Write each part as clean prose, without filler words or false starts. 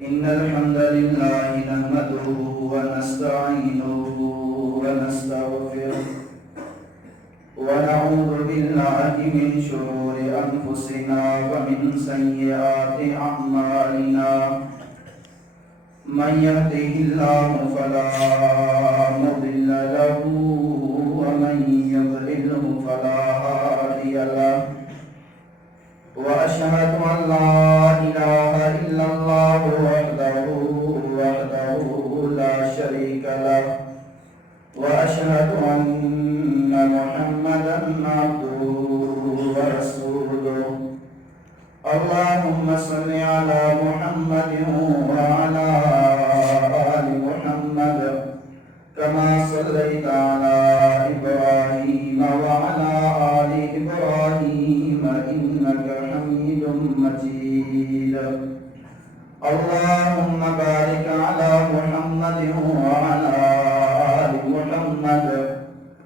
إن الحمد لله نحمده ونستعينه ونستغفره ونعوذ بالله من شرور أنفسنا ومن سيئات أعمالنا من يهده الله فلا مضل له ومن يضلله فلا هادي له وأشهد أن لا إله إلا الله وحده لا شريك له وأشهد أن محمدا عبده ورسوله اللهم صل على محمد وعلى آل محمد كما صليت على إبراهيم وعلى آل إبراهيم إنك حميد مجيد اللهم بارك على محمد وعلى آل محمد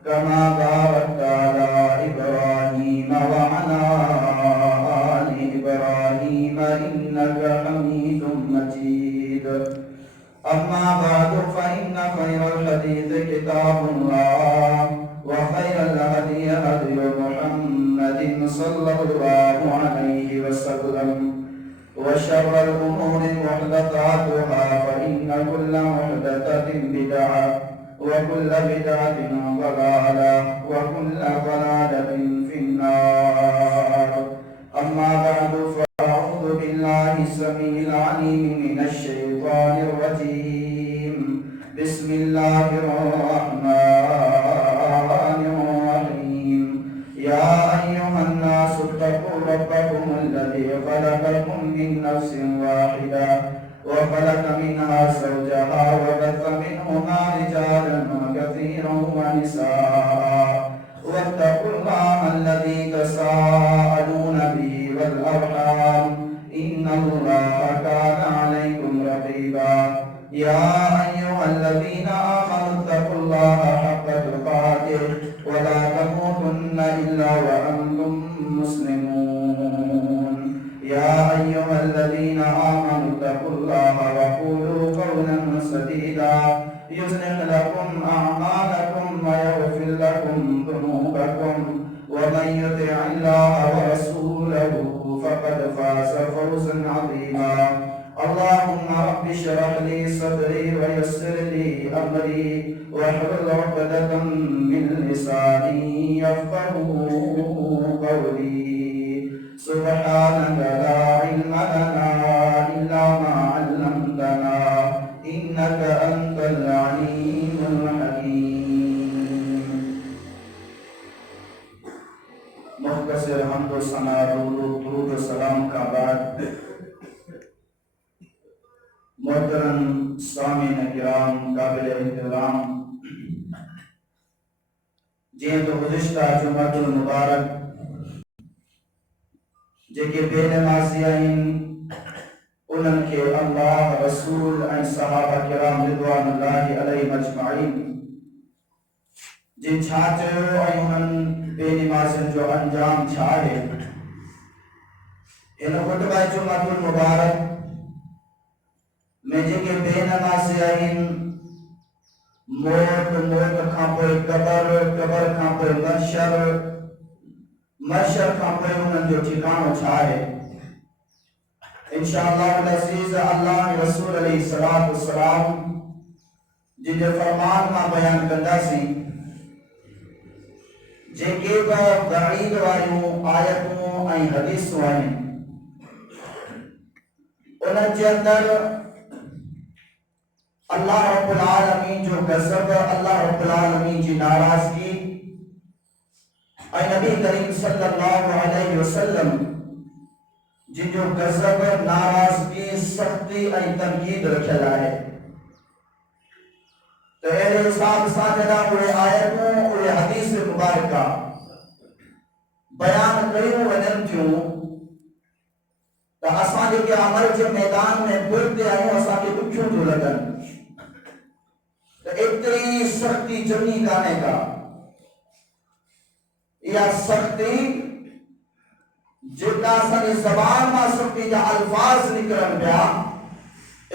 كما باركت على إبراهيم وعلى آل إبراهيم إنك حميد مجيد أما بعد فإن خير الحديث كتاب الله وخير الهدي هدي محمد صلى الله عليه وسلم وشر الأمور محدثاتها فإن كل محدثة بدعة وكل بدعة ضلالة وكل ضلالة في النار أما بعد فأعوذ بالله السميع العليم من الشيطان الرجيم بسم الله الرحمن الرحيم يا أيها الناس اتقوا ربكم الذي خلقكم من نفس واحدة وخلق منها زوجها وبث منهما رجالا كثيرا ونساء واتقوا الله الذي تساءلون به والأرحام إن الله كان عليكم رقيبا يا أيها الذين آمنوا اتقوا الله حق تقاته ولا تموتن إلا وأنتم مسلمون يا أيها الذين آمنوا اتقوا الله وقولوا قولا سديدا يصلح لكم أعمالكم ويغفر لكم ذنوبكم ومن يطع الله ورسوله فقد فاز فوزا عظيما اللهم رب اشرح لي صدري ويسر لي أمري واحلل عقدة من لساني يفقهوا قولي سبحانك لا علم لنا إلا ما علمتنا إنك أنت العليم الحكيم मुख्तसर हम्द व सना दुरूद व सलाम का बाद मोहतरम सामीन किराम काबिल एहतराम जे तो गुज़िश्ता जुमातुल मुबारक जेके बेनमाज़ी आहिनि उन्हनि खे अल्लाह रसूल ऐं सहाबा किराम रिज़वानुल्लाहि अलैहिम अजमाइन जिन छा चयो ऐं उन्हनि बेनमाज़ियुनि जो अंजाम छा आहे इन खुतबा जुमातुल मुबारक में जेके बेनमाज़ी आहिनि मौत खां पोइ क़बर खां पोइ महशर खां पोइ उन्हनि जो ठिकाणो छा आहे इंशाअल्लाह अज़ीज़ अल्लाह रसूल अलैहि सलातो सलाम जिन जे फरमान मां बयान कंदासीं जेके बि वईद वारियूं आयतूं ऐं हदीसूं आहिनि उन्हनि जे अंदरि अल्लाह रब्बुल आलमीन जो गज़ब अल्लाह रब्बुल आलमीन जी नाराज़गी ऐं नबी करीम सल्लल्लाहु अलैहि वसल्लम जिन जो गज़ब नाराज़गी सख़्ती ऐं तनक़ीद रखियल आहे त अहिड़े हिसाब सां जॾहिं उहे आयतूं उहे हदीस मुबारका बयान कयूं वञनि थियूं त असां जेके अमल जे मैदान में पुरते आहियूं असांखे ॾुखियूं थियूं लॻनि त एतिरी सख़्ती जमी कान्हे का इहा सख़्ती जेका असांजी ज़बान मां सख़्ती जा अल्फाज़ निकिरनि पिया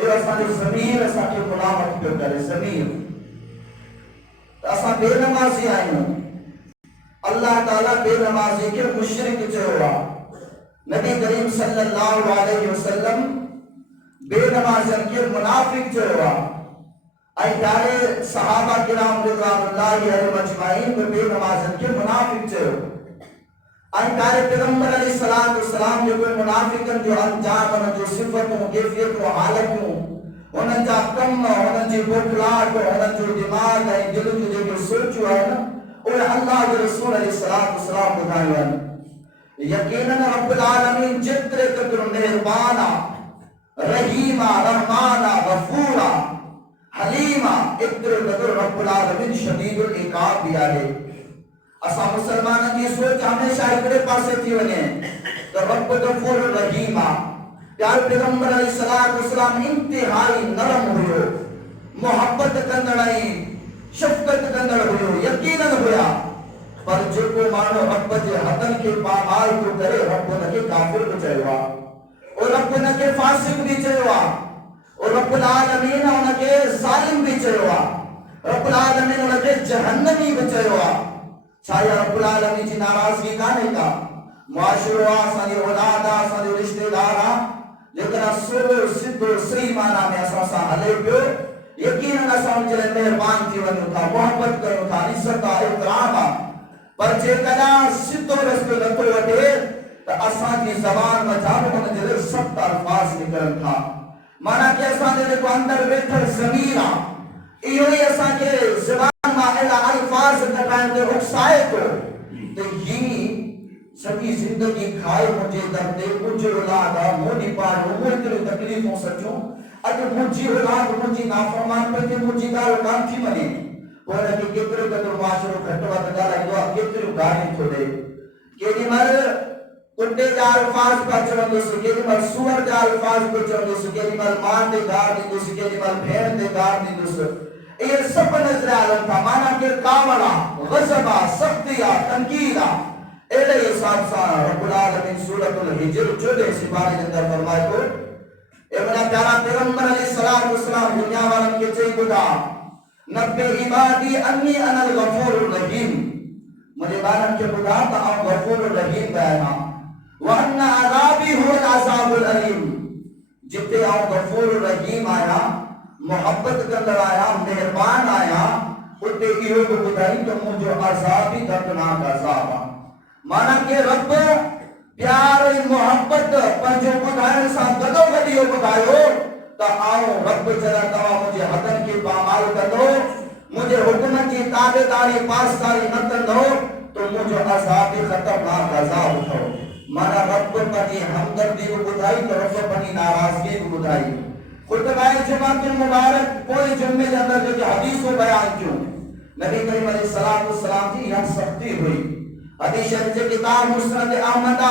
जो असांजो ज़मीर असांखे मुलामत पियो करे ज़मीर त असां बेनमाज़ी आहियूं। अल्लाह ताला बेनमाज़ी खे मुशरिक चयो आहे। नबी करीम सल्लल्लाहु अलैहि वसल्लम बेनमाज़नि खे मुनाफ़िक चयो आहे। ऐं प्यारे सहाबा किराम रिज़वानुल्लाहि अलैहिम अजमाइन बि बेनमाज़नि खे मुनाफ़िक चयो। ऐं प्यारे पैगंबर अलैहिस्सलातु वस्सलाम जेको मुनाफ़िकनि जो अंजाम, उन्हनि जो सिफ़तूं, कैफ़ियतूं, हालतूं, उन्हनि जा कम, उन्हनि जी बोखलाहट, उन्हनि जो दिमाग़ ऐं दिलि जूं जेके सोचूं आहिनि उहे अल्लाह जे रसूल अलैहिस्सलातु वस्सलाम ॿुधायूं आहिनि। यकीनन रब्बुल आलमीन जेतिरे क़दुरु मेहरबान आहे, रहीम आहे, रहमान आहे, गफ़ूर आहे, हलीम आहे, एतिरे क़दुरु रब्बुल आलमीन शदीदुल इक़ाब बि आहे। असां मुसलमाननि जी सोच हमेशा हिकिड़े पासे थी वञे त रब गफ़ूर रहीम आहे। प्यारे पैगंबर अलैहिस्सलातु वस्सलाम इंतिहाई नरम हुयो, मोहब्बत कंदड़ ऐं शफ़क़त कंदड़ हुयो, यकीनन हुया। पर जेको माण्हू रब जे हदनि खे पामाल थो करे, रब हुनखे काफ़िर बि चयो आहे, और रब हुनखे फासिक बि चयो आहे, और रब्बुल आलमीन हुनखे ज़ालिम बि चयो आहे, रब्बुल आलमीन हुनखे जहन्नमी बि चयो आहे। छा इहा रब्बुल आलमीन जी नाराज़गी कान्हे का? मुआशिरो आहे, असांजी औलाद आहे, असांजो रिश्तेदार आहे, लेकिन असुलो सिद्धो सही माना में असां सां हले पियो, यकीनन असां उनजे लाइ महिरबान थी वञूं था, मोहब्बत कयूं था, इज़त आहे, इहतराम आहे। पर जेकॾहिं सिधो रस्तो नथो वठे त असांजी ज़बान मथां बि हुनजे लाइ सख़्त अल्फाज़ निकिरनि था। माना कि असांजो जेको अंदरि वेठल ज़मीर आहे, इहो ई असांखे ज़बान मां अहिड़ा अल्फाज़ कढाइण ते उकसाए थो त ही सॼी ज़िंदगी खाए मुंहिंजे दर ते, मुंहिंजो औलाद आहे, मूं ॾींहुं पाढ़ियो, मूं एतिरियूं तकलीफ़ूं सचूं, अॼु मुंहिंजी औलाद मुंहिंजी नाफ़रमान पई थिए, मुंहिंजी ॻाल्हि कान थी मञे, पोइ हुनखे केतिरो क़दुरु मुआशिरो घटि वधि ॻाल्हाईंदो आहे, केतिरियूं गारियूं थो ॾे। केॾी महिल कुते जा अल्फाज़ पिया चवंदुसि, केॾी महिल सूअर जा अल्फाज़ पिया चवंदुसि, केॾी महिल माउ ते गार ॾींदुसि, केॾी महिल भेण ते गार ॾींदुसि। इहे सभु नज़र हलनि था। माना कि कावड़ आहे, ग़ज़ब आहे, सख़्ती आहे, तनक़ीद आहे। अहिड़े हिसाब सां रब्बुल आलमीन सूरतुल हिज्र 14 सिपारे जे अंदरि फरमाए थो, ए मुंहिंजा प्यारा पैगंबर अलैहिस्सलातु वस्सलाम दुनिया वारनि खे चई ॿुधा, नब्बे इबादी अन्नी अनल गफ़ूरुर रहीम, मुंहिंजे ॿारनि खे ॿुधा त आउं गफ़ूरुर रहीम बि आहियां, व अन्न अज़ाबी हुवल अज़ाबुल अलीम, जिते आउं गफ़ूरुर रहीम आहियां, मोहब्बत कंदड़ आहियां, मेहरबान आहियां, उते इहो बि ॿुधाई त मुंहिंजो अज़ाब बि दर्दनाक अज़ाब आहे। माना कि रब प्यार ऐं मोहब्बत पंहिंजो ॿुधाइण सां गॾोगॾु इहो ॿुधायो त आउं रब जॾहिं तव्हां मुंहिंजे हदनि खे पामाल कंदो, मुंहिंजे हुक्म जी ताबेदारी पासदारी न कंदो त मुंहिंजो अज़ाब बि ख़तरनाक अज़ाब अथव। माना रब पंहिंजी हमदर्दी बि ॿुधाई त रब पंहिंजी नाराज़गी बि ॿुधाई। ख़ुतबाए जुमातुल मुबारक पोइ जुमे जे अंदरि जेके हदीसूं बयान कयूं, नबी करीम अलैहिस्सलातु वस्सलाम जी इहा सख़्ती हुई। हदीस शरीफ जे किताब मुस्नद अहमद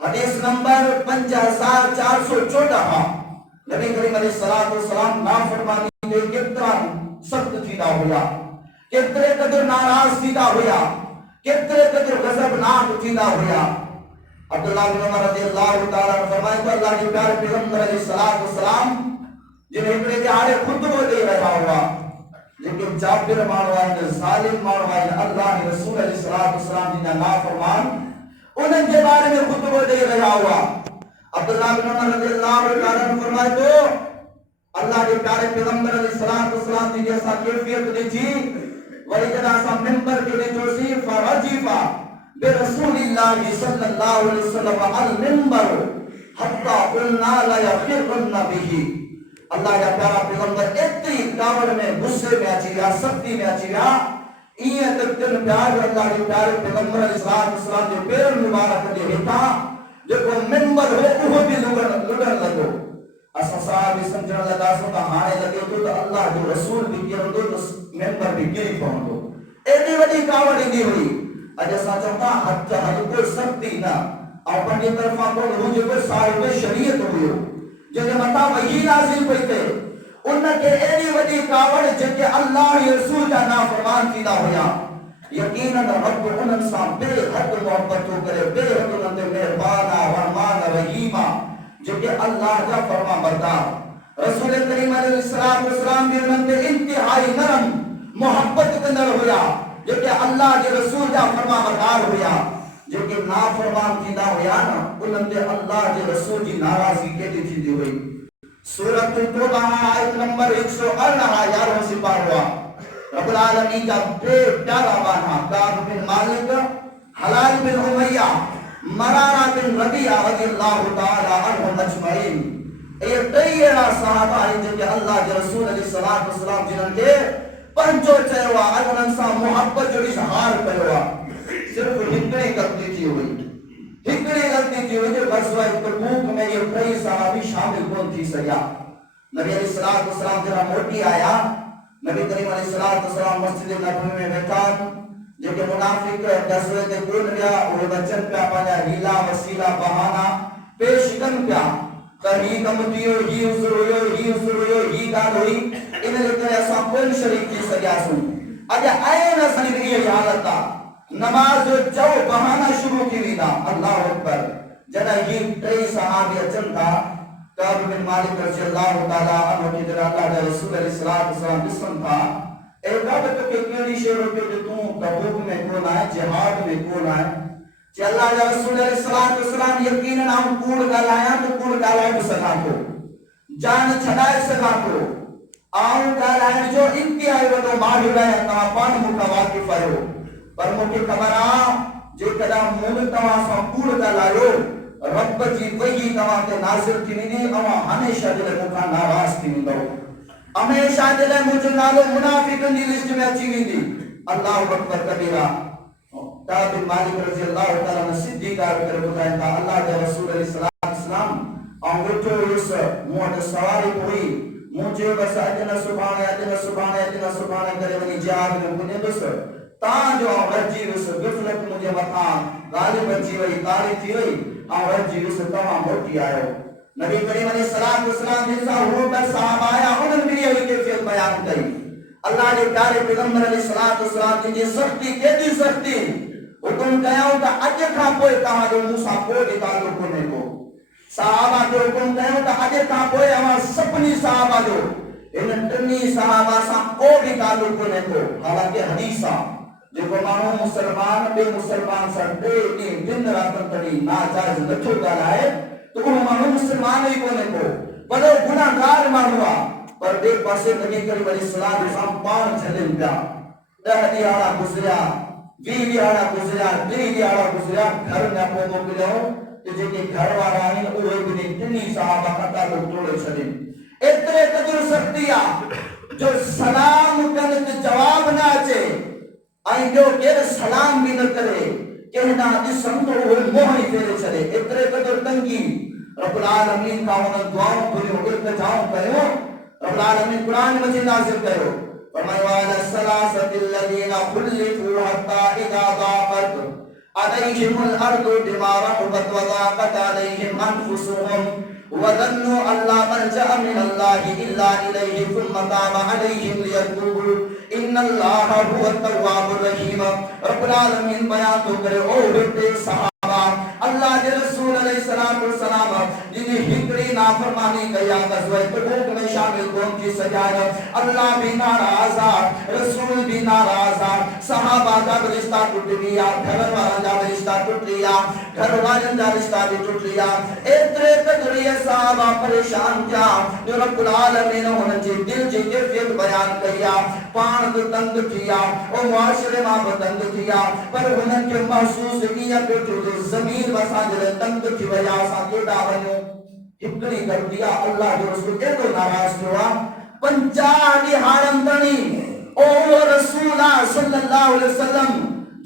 हदीस नंबर 5414, नबी करीम अलैहिस्सलातु वस्सलाम नाफरमानी ते केतिरा सख़्त थींदा हुया, केतिरे क़दुरु नाराज़ थींदा हुया, केतिरे क़दुरु ग़ज़बनाक थींदा हुया। अब्दुल्लाह बिन उमर रज़ियल्लाहु ताला अन्हु फरमाए तो अल्लाह के प्यारे पैगंबर अलैहिस्सलातु वस्सलाम जिन हिकिड़े ॾियारे ख़ुतबो ॾेई रहिया हुआ, जेके जाबिर माण्हू आहिनि, ज़ालिम माण्हू आहिनि, अल्लाह जे रसूल अलैहिस्सलातु वस्सलाम जी नाफ़रमान, उन्हनि जे बारे में ख़ुतबो ॾेई रहिया हुआ। अब्दुल्लाह बिन उमर रज़ियल्लाहु ताला अन्हु फरमाए तो अल्लाह के प्यारे पैगंबर अलैहिस्सलातु वस्सलाम जी असां कैफियत ॾिठी, वरी जॾहिं असां मिंबर ते ॾिठोसीं, फरजीफा बिरसूलिल्लाहि सल्लल्लाहु अलैहि वसल्लम अल मिंबर हत्ता क़ुलना ला यखिरन बिही, अल्लाह जा प्यारा पैगंबर एतिरी कावड़ में, गुस्से में अची विया, सख़्ती में अची विया, ईअं त तिन प्यार अल्लाह जे प्यारे पैगंबर अलैहिस्सलातु वस्सलाम जे पेरनि मुबारक जे हेठां जेको मिंबर हो उहो बि लुॾण लॻो। असां साहिब सम्झण लॻासीं त हाणे लॻे थो त अल्लाह जो रसूल बि किरंदो त मिंबर बि किरी पवंदो, एॾी वॾी कावड़ ईंदी हुई। अॼु असां चऊं था हथ हल्को सख़्ती न, ऐं पंहिंजी तरफ़ां कोन जेको साहिब शरीयत हुयो, जंहिंजे मथां वही नाज़िल पई थिए, उनखे एॾी वॾी कावड़ जेके अल्लाह जे रसूल जा नाफ़रमान थींदा हुया, यकीनन रब उन्हनि सां बेहद मोहब्बत थो करे, बेहद उन्हनि ते मेहरबान आहे, रहमान रहीम आहे, जेके अल्लाह जा फरमा बरदार। रसूल करीम अलैहिस्सलाम भी उनके इंतहाई नरम मोहब्बत कंदड़ हुया जेके अल्लाह के रसूल जा फरमा बरदार हुया जेके नाफरमान थींदा हुया न उनते अल्लाह के रसूल जी नाराज़गी केडी थींदी हुई। सूरत तौबा आयत नंबर 118 11 सिपाह हुआ रब्बुल आलमीन का बे प्यारा बाना काब बिन मालिक हलाल बिन उमैया मरारा बिन रबिया रज़ियल्लाहु ताला अन्हुम अजमईन ये तैयरा सहाबा है जेके अल्लाह के रसूल अलैहिस्सलातु वस्सलाम जिन्हनि के पंजो चयो आ उन्हनि सां मोहब्बत जो इज़हार कयो आ। सिर्फ हिकड़ी गलती थी हुई जो गज़वा तबूक में ये कई सहाबी शामिल कोन थी सकिया। नबी अलैहिस्सलातु वस्सलाम जरा मोटी आया नबी करीम अलैहिस्सलातु वस्सलाम मस्जिद नबवी में बैठा जेके मुनाफिक गज़वे ते कोन विया उहे बचन पिया पंहिंजा हीला वसीला बहाना पेश कन पिया त ही कम थियो ही उज़र हुयो ही ॻाल्हि हुई इन करे असां कोन शरीक थी सकियासीं। अॼु आहिनि असांजी इहा हालत आहे नमाज जो चओ बहाना शुरू थी वेंदा अल्लाह अकबर। जॾहिं ही टे सहाबी अचनि था काब बिन मालिक रज़ियल्लाहु ताला अन्हु खे जॾहिं अल्लाह जा रसूल अलैहिस्सलातु वस्सलाम ॾिसनि था ए काब तोखे कहिड़ी शइ रोकियो जो तूं तबूक में कोन आहे जिहाद में कोन आहे जे अल्लाह जा रसूल अलैहिस्सलातु वस्सलाम यकीनन आऊं कूड़ ॻाल्हायां त कूड़ ॻाल्हाए बि सघां थो जान छॾाए सघां थो आऊं ॻाल्हाइण जो इंतिहाई वॾो माहिर आहियां तव्हां पाण मूंखां वाक़िफ़ आहियो पर मूंखे ख़बर आहे जेकॾहिं मूं तव्हां सां कूड़ ॻाल्हायो रब जी वही तव्हां ते नाज़िल थी वेंदी तव्हां हमेशा जे लाइ मूंखां नाराज़ थी वेंदव हमेशा जे लाइ मुंहिंजो नालो मुनाफ़िक़नि जी लिस्ट में अची वेंदी। अल्लाहु अकबर कबीरा। काब बिन मालिक रज़ियल्लाहु ताला अन्हु सिधी ॻाल्हि करे ॿुधाइनि था अल्लाह जा रसूल अलैहिस्सलातु वस्सलाम ऐं वेठो हुयुसि मूं वटि सवारी हुई मूं चयो बसि अॼु न सुभाणे करे वञी जिहाद में पुॼंदुसि तव्हांजो रहिजी वियुसि ग़फ़लत मुंहिंजे मथां ग़ालिब अची वई तारी थी वई ऐं रहिजी वियुसि तव्हां मोटी आहियो। नबी करीम अलैहिस्सलातु वस्सलाम जिन सां हू ॿ सहाबा आया उन्हनि बि इहा कैफ़ियत बयान कई। अल्लाह जे प्यारे पैगंबर अलैहिस्सलातु वस्सलाम जी सख़्ती केॾी सख़्ती हुकुम कयूं त अॼु खां पोइ तव्हांजो मूं सां को बि ताल्लुक़ कोन्हे को सहाबा खे हुकुम कयूं त अॼु खां पोइ अवां सभिनी सहाबा जो इन टिनी सहाबा सां को बि ताल्लुक़ कोन्हे को। हालांकि हदीस आहे जेको माण्हू मुसलमान ॿिए मुसलमान सां टे ॾींहं दिन राति ताईं नाजाइज़ नथो ॻाल्हाए त उहो माण्हू मुसलमान ई कोन्हे को वॾो गुनाहगार माण्हू आहे पर ॿिए पासे नबी करीम अलैहिस्सलाम सां पाण छॾनि पिया 10 ॾिहाड़ा गुज़रिया 20 ॾिहाड़ा गुज़रिया 30 ॾिहाड़ा गुज़रिया घर में पोइ मोकिलियो त जेके घर वारा आहिनि उहे बि टिनी सहाबा खां ताल्लुक़ तोड़े छॾनि। एतिरे क़दुरु सख़्ती आहे जो सलाम कनि त जवाब न अचे ऐं ॿियो केरु सलाम बि न करे कंहिं ॾांहुं ॾिसनि त उहे मुंहुं ई फेरे छॾे एतिरे क़दुरु तंगी रब्बुल आलमीन खां हुन दुआऊं घुरियूं इल्तिजाऊं कयो रब्बुल आलमीन क़ुरान मजीद नाज़िल कयो फरमायो अला सलासतिल लदीना खुल्लिफू हत्ता इज़ा ज़ाक़त अलैहिमुल अर्दु बिमा रहबत व ज़ाक़त अलैहिम अनफुसुहुम व ज़न्नु अल्ला मल्जअ मिनल्लाहि इल्ला इलैहि थुम्मा ताबा अलैहिम लियतूबू इन्नल्लाहा हुवत तव्वाबुर रहीम। रब्बुल आलमीन बयान तो करे ओ बेटे सहाबा अल्लाह के रसूल अलैहिस्सलातु वस्सलाम जिन्हें हिकड़ी नाफरमानी कया गज़वा तबूक में शामिल कौन की सजाया अल्लाह भी नाराज है रसूल भी नाराज है सहाबा का रिश्ता टूट गया घर वाला का रिश्ता टूट गया घर वाले का रिश्ता भी टूट गया इतने कदरिए सहाबा परेशान क्या जो रब्बुल आलमीन उनके दिल की कैफियत बयान किया पान तो तंग किया और मुआशरे में तंग किया पर उनके महसूस किया कि जो जमीन बसा जले तंग की वजह से केड़ा वनो हिकड़ी कर दिया अल्लाह जो रसूल एतो नाराज हुआ 50 ॾिहाड़नि ताईं ओ रसूल सल्लल्लाहु अलैहि वसल्लम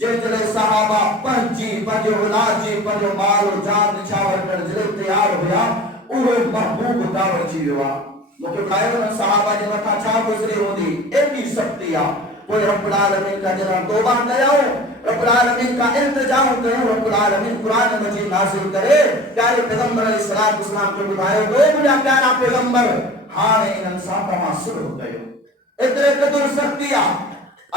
जेतरे सहाबा पंजी पंजो औलाद पंजो माल जान निछावर कर जले तैयार हुआ उहो महबूब दावर जी हुआ मुखे ठायो न सहाबा जे मथा छा गुजरी होंदी एडी सख्ती आ कोई रब्बुल आलमीन का जरा तौबा कयो रब्बुल आलमीन का इल्तिजाम कयो रब्बुल आलमीन कुरान मजीद नाज़िल करे प्यारे पैगंबर अलैहिस्सलातु वस्सलाम को बुधायो दो मुझा प्यारा पैगंबर हाणे इन्हनि सां तव्हां सुलह कयो एतिरे क़दुरु सख़्ती आहे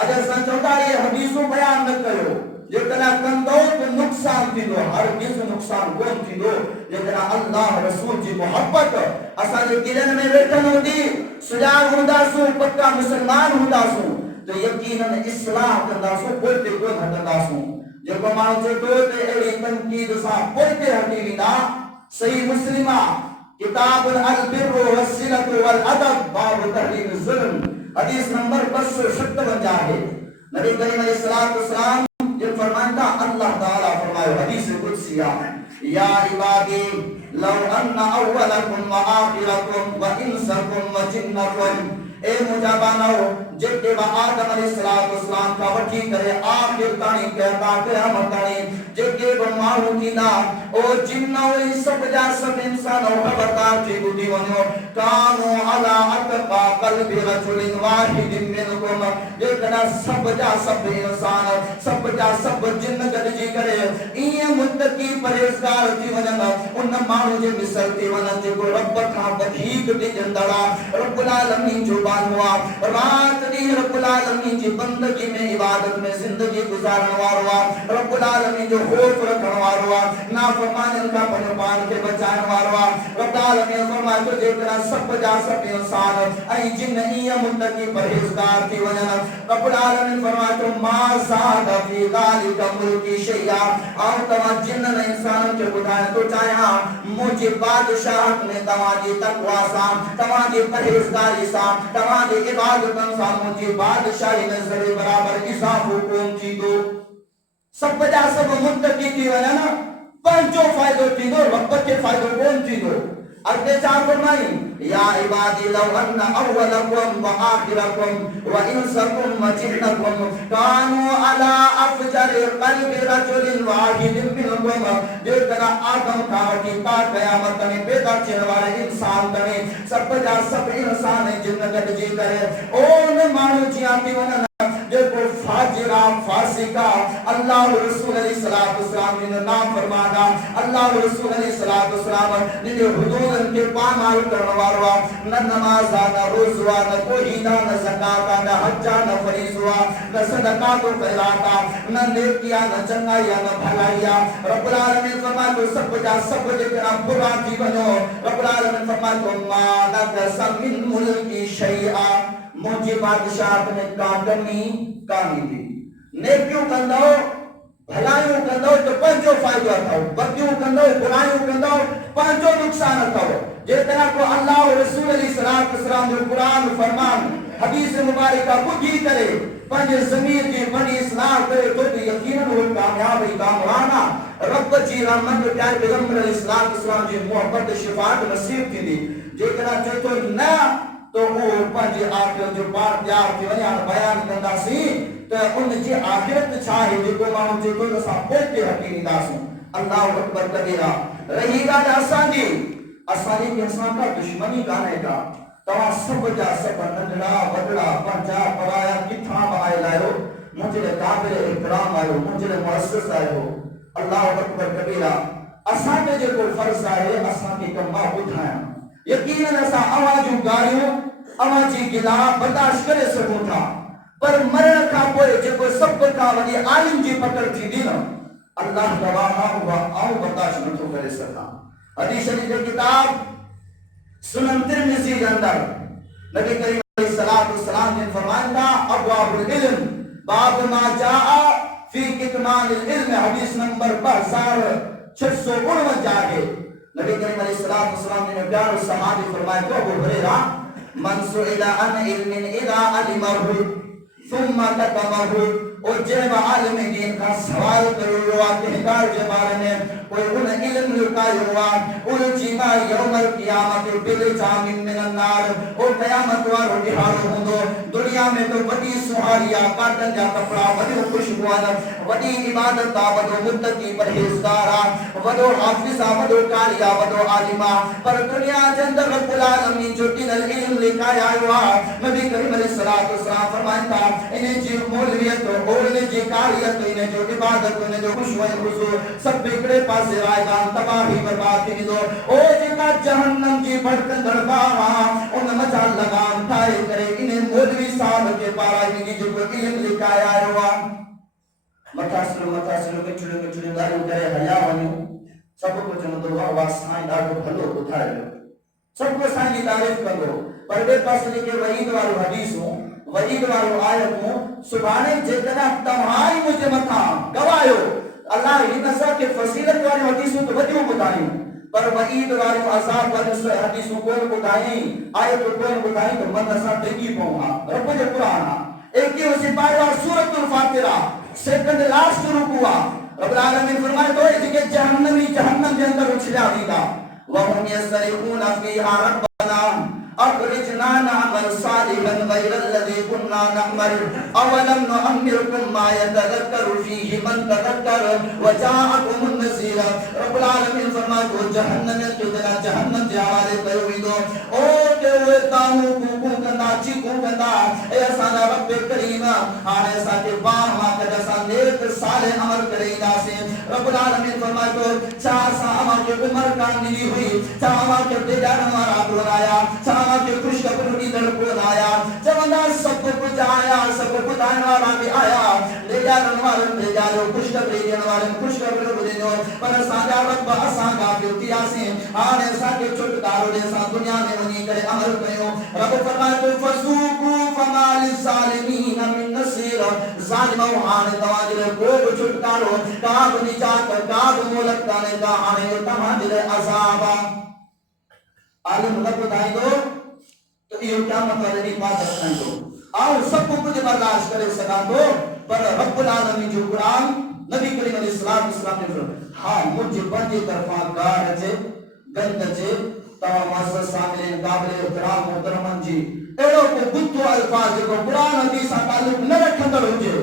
अॼु असां चवंदा ये हदीसूं बयान न कयो जेकॾहिं कंदो त नुक़सान थींदो, हरगिज़ नुक़सान कोन थींदो। जेकॾहिं अल्लाह रसूल जी मोहब्बत असांजे दिलनि में वेठल हूंदी, सुजाॻ हूंदासूं, पक्का मुस्लमान हूंदासूं, त यकीनन इस्लाह कंदासूं, पोइते कोन हटंदासूं। जेको माण्हू चए थो त अहिड़ी तनक़ीद सां पोइते हटी वेंदा, सही मुस्लिम किताब अल बिर्रु वस्सिलतु वल अदब बाब तहरीम ज़ुल्म हदीस नंबर 257 है। नबी करीम अलैहिस्सलाम ये फरमाता, अल्लाह ताला फरमाए हदीस कुदसिया, या इबादी लौ अन्ना अव्वलकुम व आखिरकुम व इंसकुम व जिन्नकुम, ए मुंहिंजा बानव जेके आदम अलैहिस्सलाम खां वठी करे आख़िर ताणी कहता क़यामत ताणी जेके बि माण्हू थींदा, ओ जिन सभ जा सभ इंसान ख़बरदार थी ॿुधी वञो, कानो अला अतक़ा क़ल्बि रजुलिन वाहिदिन मिनकुम, जेकॾहिं सभ जा सभ इंसान, सभ जा सभ जिन गॾिजी करे ईअं मुतक़ी परहेज़गार थी वञनि, उन माण्हू जे मिसल थी वञनि जेको रब खां वधीक ॾिजंदड़ आहे, रब्बुल आलमीन जो बानो आहे, रात ॾींहुं रब्बुल आलमीन जी बंदगी में इबादत में ज़िंदगी गुज़ारण वारो आहे, रब्बुल आलमीन जो खौफ रखण वारो आहे, नाफ़रमानियुनि खां पंहिंजो पाण खे बचाइण वारो आहे। रब्बुल आलमीन फरमाए थो, जेकॾहिं सभ जा सभ इंसान ऐं जिन ईअं मुतक़ी परहेज़गार थी वञनि, रब्बुल आलमीन फरमाए थो, मा ज़ादा फ़ी ज़ालिका मुल्की शैआ, ऐं तव्हां जिन्ननि इंसाननि खे ॿुधाइण थो चाहियां, मुंहिंजी बादशाहत में तव्हांजी तक़वा सां, तव्हांजी परहेज़गारी सां, तव्हांजी इबादतनि सां मुंहिंजी बादशाही में ज़रे बराबर इज़ाफ़ो कोन थींदो। सभ जा सभ मुतक़ी थी वञनि, पंहिंजो फ़ाइदो थींदो, रब खे फ़ाइदो कोन थींदो। अॻिते छा फरमाई, या इबादी लौ अन्न अव्वलकुम व आखिरकुम व इंसकुम व जिन्नकुम कानू अला अफजरि क़ल्बि रजुलिन वाहिदिन मिनकुम, जेकॾहिं आदम खां वठी ता क़यामत ताईं पैदा थियण वारे इंसान ताईं सभ जा सभ इंसान जिन गॾिजी करे उन माण्हू जीअं थी वञनि जेको फाजिरा फासिका, अल्लाह रसूल अलैहिस्सलाम ने नाम फरमाना, अल्लाह रसूल अलैहिस्सलाम ने हुदूदन के पामाल करण वारो, न नमाज न रोज़ा न तौहीदा न ज़कात न हज न फरीज़ा न सदका तो खैराता न नेकिया न चंगाई न भलाईया। रब्बुल आलमीन फरमाए तो सब जा सब जेकरा बुरा थी वञो, रब्बुल आलमीन फरमाए तो मा नक़सा मिन मुल्की शैआ, मुझे बादशाहत में का कमी कानी थी। नेकियूं कंदो भलायूं कंदो तो पंहिंजो फ़ाइदो अथव, बदियूं कंदो बुरायूं कंदो पंहिंजो नुक़सान अथव। जेकॾहिं को अल्लाह रसूल अलैहिस्सलाम जो क़ुरान फरमान हदीस मुबारका ॿुधी करे पंहिंजे ज़मीर जी बड़ी इस्लाह करे तो यकीनन वो कामयाब ई कामरान आहे। रब जी रहमत प्यारे पैगंबर अलैहिस्सलाम जी मोहब्बत शिफ़ाअत नसीब थींदी। जेकॾहिं चए थो न तो वो पंहिंजे आख़िरत जो पार तयार थी वञे। हाणे बयान कंदासीं त उन जी आख़िरत छा आहे जेको माण्हू चए थो असां पोइते हटी ईंदासीं। अल्लाहु अकबर कबीरा। रही ॻाल्हि असांजी कंहिंसां का दुश्मनी कान्हे का। तव्हां सभ जा सभ नंढड़ा वॾड़ा पंहिंजा पराया किथां बि आयल आहियो, मुंहिंजे लाइ क़ाबिल इहतराम आहियो, मुंहिंजे लाइ मुअज़्ज़ज़ आहियो। अल्लाहु अकबर कबीरा। असांखे जेको फ़र्ज़ आहे असांखे कमां ॿुधाइण। यकीनन असां अवां जूं ॻाल्हियूं अवां जी गिला बर्दाश्त करे सघूं था, पर मरण खां पोइ जेको सभ खां वॾी आलिम जी पकड़ थींदी न, अल्लाह गवाह उहा आऊं बर्दाश्त नथो करे सघां। हदीस शरीफ़ जी किताब सुनन तिरमिज़ी जे अंदर नबी करीम अलैहिस्सलाम ने फरमाया, अबवाबुल इल्म बाब मा जाअ फी कितमानिल इल्म, हदीस नंबर 2649 है। नबी करीम अलैहिस्सलाम ने प्यारे सहाबी फरमाया तो अबू हुरैरा, मन सुइला अन इल्मिन इदा अलिमहु सुम्मा तकमहु, और जब आलिम दीन का सवाल कयो हुआ कहकार के बारे में कोई उन इल्म लुकायो हुआ उन जीमा यौमल क़यामत बिल जामिन मिनन नार, ओ क़यामत वारो ॾिहाड़ो हूंदो। दुनिया में तो वॾी सुहारिया काटन जा कपड़ा, वॾो खुशबुआन, वॾी इबादत आ, वॾो मुत्तकी परहेज़गार आ, वॾो हाफ़िज़ आ, वॾो कारी आ, वॾो आलिम आ, पर दुनिया जे अंदर रब्बुल आलमीन जो ॾिनल इल्म लिकाया आयो आ। नबी करीम अलैहिस्सलाम फरमाइनि था इन जी मौलवियत और इन जी कारियत, इन जो इबादत, इन जो खुशबू हुज़ूर सब हिकिड़े पासे रायगान तबाही बर्बाद थी वेंदो। ओ जेका जहन्नम जी भड़कंदड़ बाह आ उन मजा लगाम ठाहे करे इन मौलवी साहब के पारां इन जो इल्म लिकाया आयो आ। मथा थोरो मथा सिरो मिठड़ियूं मिठड़ियूं ॻाल्हियूं करे हलिया वञूं सभु कुझु चवंदो वाह वाह साईं ॾाढो भलो ॿुधायो सभु कुझु साईं जी तारीफ़ कंदो पर ॿिए पासे जेके वईद वारियूं हदीसूं वईद वारियूं आयतूं सुभाणे जेकॾहिं तव्हां ई मुंहिंजे मथां गवायो अल्लाह हिन असांखे फज़ीलत वारियूं हदीसूं त वॾियूं ॿुधायूं पर वईद वारियूं अज़ाब वारियूं हदीसूं कोन ॿुधाई आयतूं कोन ॿुधाई त मन असां टेकी पऊं हा रब जो क़ुरान आहे 21 सिपाही वार सूरतुल फातिहा सेकंड लास्ट रुकू आहे रब्बुल आलमीन फरमाए थो जेके जहन्नमी जहन्नम जे अंदर उछलिया वेंदा वहुम यसरिकून फीहा रब्बना अखरिजना नअमल सालिहन गैरल्लज़ी कुन्ना नअमल अवलम नुअम्मिरकुम मा यतज़क्करु फीहि मन तज़क्कर वजाअकुमुन नज़ीर रब्बुल आलमीन फरमाए थो जहन्नम के जना जहन्नम जे हवाले कयो वेंदो ओ के उहे ताऊं कूकू कंदा चीकू कंदा ए असांजा रब करीम हाणे असांखे बार मां कॾहिं असां नेक सालिह अमल करे ईंदासीं रब्बुल आलमीन फरमाए थो छा असां अव्हांखे उमर कान ॾिनी हुई छा अव्हांखे बेजारण वारा कोन आया छा अव्हांखे ख़ुशख़बरी ॾींदड़ कोन आया चवंदा सभु कुझु आया सभु ॿुधाइण वारा बि आया बेजारण वारनि बेजारियो ख़ुशख़बरी ॾियण वारनि ख़ुशख़बरी ॿुधाईंदो पर असांजा रब असां गाफ़िल थी वियासीं हाणे असांखे छुटकारो ॾे असां दुनिया में वञी करे अमल कयूं रब फरमाए थो फज़ूक़ू फमा लिज़ालिमीन मिन नसीर ज़ालिमो हाणे तव्हांजे लाइ को बि छुटकारो का बि निजात का बि मोहलत कान्हे का हाणे इहो तव्हांजे लाइ अज़ाब आहे आलिम न ॿुधाईंदो त इहो क़यामत वारे ॾींहुं पास रखंदो ऐं सभु कुझु बर्दाश्त करे सघां थो पर रब्बुल आलमीन जो क़ुरान नबी करीम अलैहिस्सलाम ने हा मुंहिंजे पंहिंजे तरफ़ां गार अचे गंद अचे तव्हां मास्टर सामिल क़ाबिल इहतराम मोहतरमन जी अहिड़ो को बुद्धो अल्फाज़ जेको क़ुरान हदीस सां ताल्लुक़ न रखंदड़ हुजे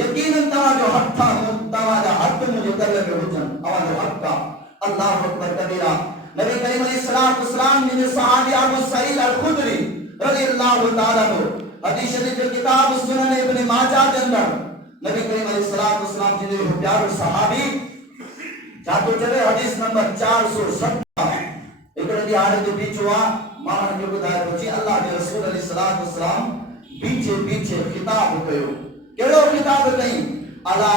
यकीनन तव्हांजो हथ तव्हांजा हथ मुंहिंजे दर में हुजनि अव्हांजो हक़ आहे अल्लाहु अकबर कबीरा नबी करीम अलैहिस्सलाम ने सहाबी अबू सईद अल खुदरी रज़ियल्लाहु ताला अन्हु हदीस शरीफ के किताब सुनन इब्न माजा के अंदर नबी करीम अलैहिस्सलाम जी ने प्यारो सहाबी जातो चले हदीस नंबर 417 एकड़े दी हाणे जो बीचवा मां जो ॿुधाए थो जी अल्लाह जे रसूल अलैहिस्सलाम बीचे बीचे खिताब कयो केड़ो खिताब कई अला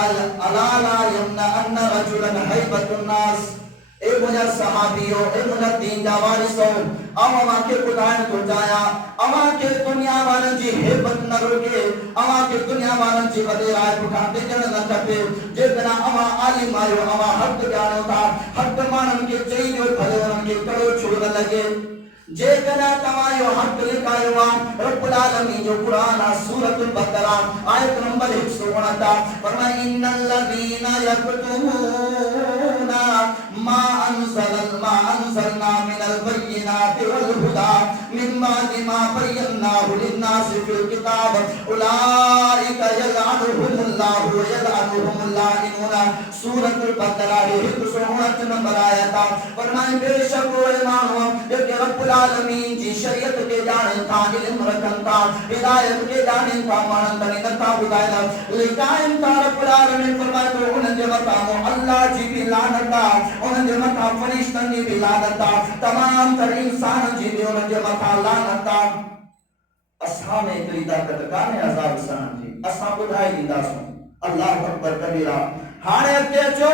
अला ला यमना अन रजुलन हैबतुन नास ए मुझा सहाबियो ए मुझा दीन जा वारिसो अवा के ॿुधाइण थो चाहियां अवा के दुनिया वारनि जी हेबत न रोके अवा के दुनिया वारनि जी वॾेराई पुठा टिकण न खपे जेकॾहिं अवा आलिम आहियो अवा हक़ ॼाणो था हक़ माण्हुनि खे चई ॾियो भले उन्हनि खे कड़ो छो न लॻे जेकॾहिं तव्हां इहो हक़ लिकायो आहे रब्बुल आलमीन जो क़ुरान आहे सूरतुल बक़रा आयत नंबर 169 फरमाए इन्नल लज़ीना यक्तुमूना मा अंज़लना मिनल बय्यिनाति वल हुदा मिम्मा मा बय्यनाहु लिन्नासि फिल किताब उलाइका यलअनुहुमुल्लाहु व यलअनुहुमुल लाइनून सूरतुल बक़रा 169 नंबर आयत फरमाए बेशक उहे माण्हू जेके रब्बुल आलमीन जी शरीयत के ॼाणनि था इल्म रखनि था हिदायत के ॼाणनि था माण्हुनि ताईं नथा ॿुधाइनि लिकाइनि था रब्बुल आलमीन फरमाए थो उन्हनि जे मथां अल्लाह जी बि लानत आहे उन्हनि जे मथां फरिश्तनि जी बि लानत आहे तमाम तर इंसान जी बि उन्हनि जे मथां लानत आहे असां में एतिरी ताक़त कान्हे अज़ाब सहण जी असां ॿुधाए ॾींदासूं अल्लाहु अकबर कबीरा हाणे अॻिते अचो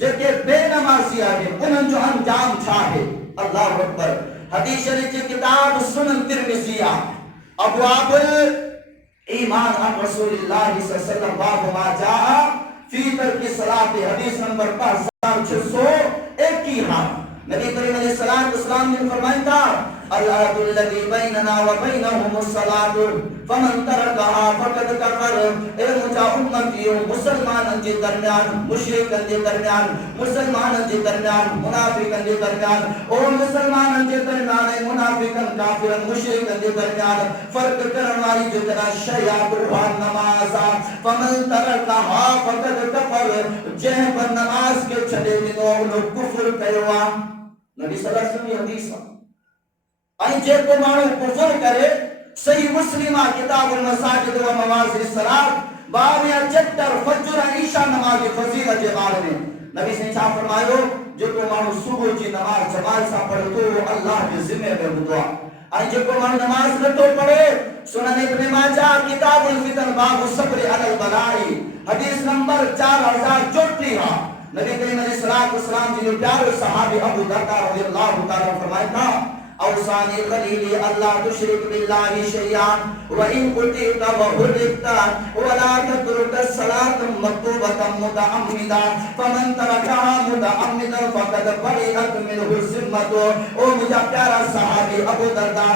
जेके बेनमाज़ी आहिनि उन्हनि जो अंजाम छा आहे अल्लाहु अकबर हदीस शरीफ की किताब सुनन तिरमिज़ी अबवाबुल ईमान अन रसूलिल्लाह सल्लल्लाहु अलैहि वसल्लम बाब मा जा फी तरकी सलात हदीस नंबर 5621 नबी करीम अलैहिस्सलाम ने फरमाया था अल्लाहुल्लज़ी बैनना व बैनहुमुस सलात फमन तरकहा फकद कफर ए मुजा उम्मतियो मुसलमानन जे दरमियान मुशरिकन जे दरमियान मुसलमानन जे दरमियान मुनाफिकन जे दरमियान ओ मुसलमानन जे दरमियान ऐं मुनाफिकन काफिरन मुशरिकन जे दरमियान फर्क करण वाली जेका शय आहे नमाज फमन तरकहा फकद कफर जंहिं पर नमाज के छॾे ॾिनो उन कुफ्र कयो आहे नबी सल्लल्लाहु अलैहि वसल्लम हदीस आई जेको माण्हू कुफ्र करे सही मुस्लिम किताबुल मसाजिद व मवाज़िस सलात बाब या चैप्टर फज्र ईशा नमाज की फजीलत के बारे में नबी से छा फरमायो जेको माण्हू सुबह जी नमाज जमात सां पढ़े तो अल्लाह के जिम्मे में हूंदो आहे आई जेको माण्हू नमाज नथो पढ़े सुनन इब्न माजा किताबुल फितन बाब सब्र अलल बलाई हदीस नंबर 4034 नबी करीम अलैहिस्सलातु वस्सलाम जी ने प्यारे सहाबी अबू दरदा रज़ियल्लाहु ताला फरमाया था औसानी खलीली अल्लाह तुशरिक बिल्लाहि शैयान व इन कुतिता व हुरिता व ला ततरुक सलात मक्तूबतम मुतअम्मिदा फमन तरकहा मुतअम्मिदा फकद बरिअत मिनहु जिम्मतु। ओ मुझे प्यारा सहाबी अबू दरदा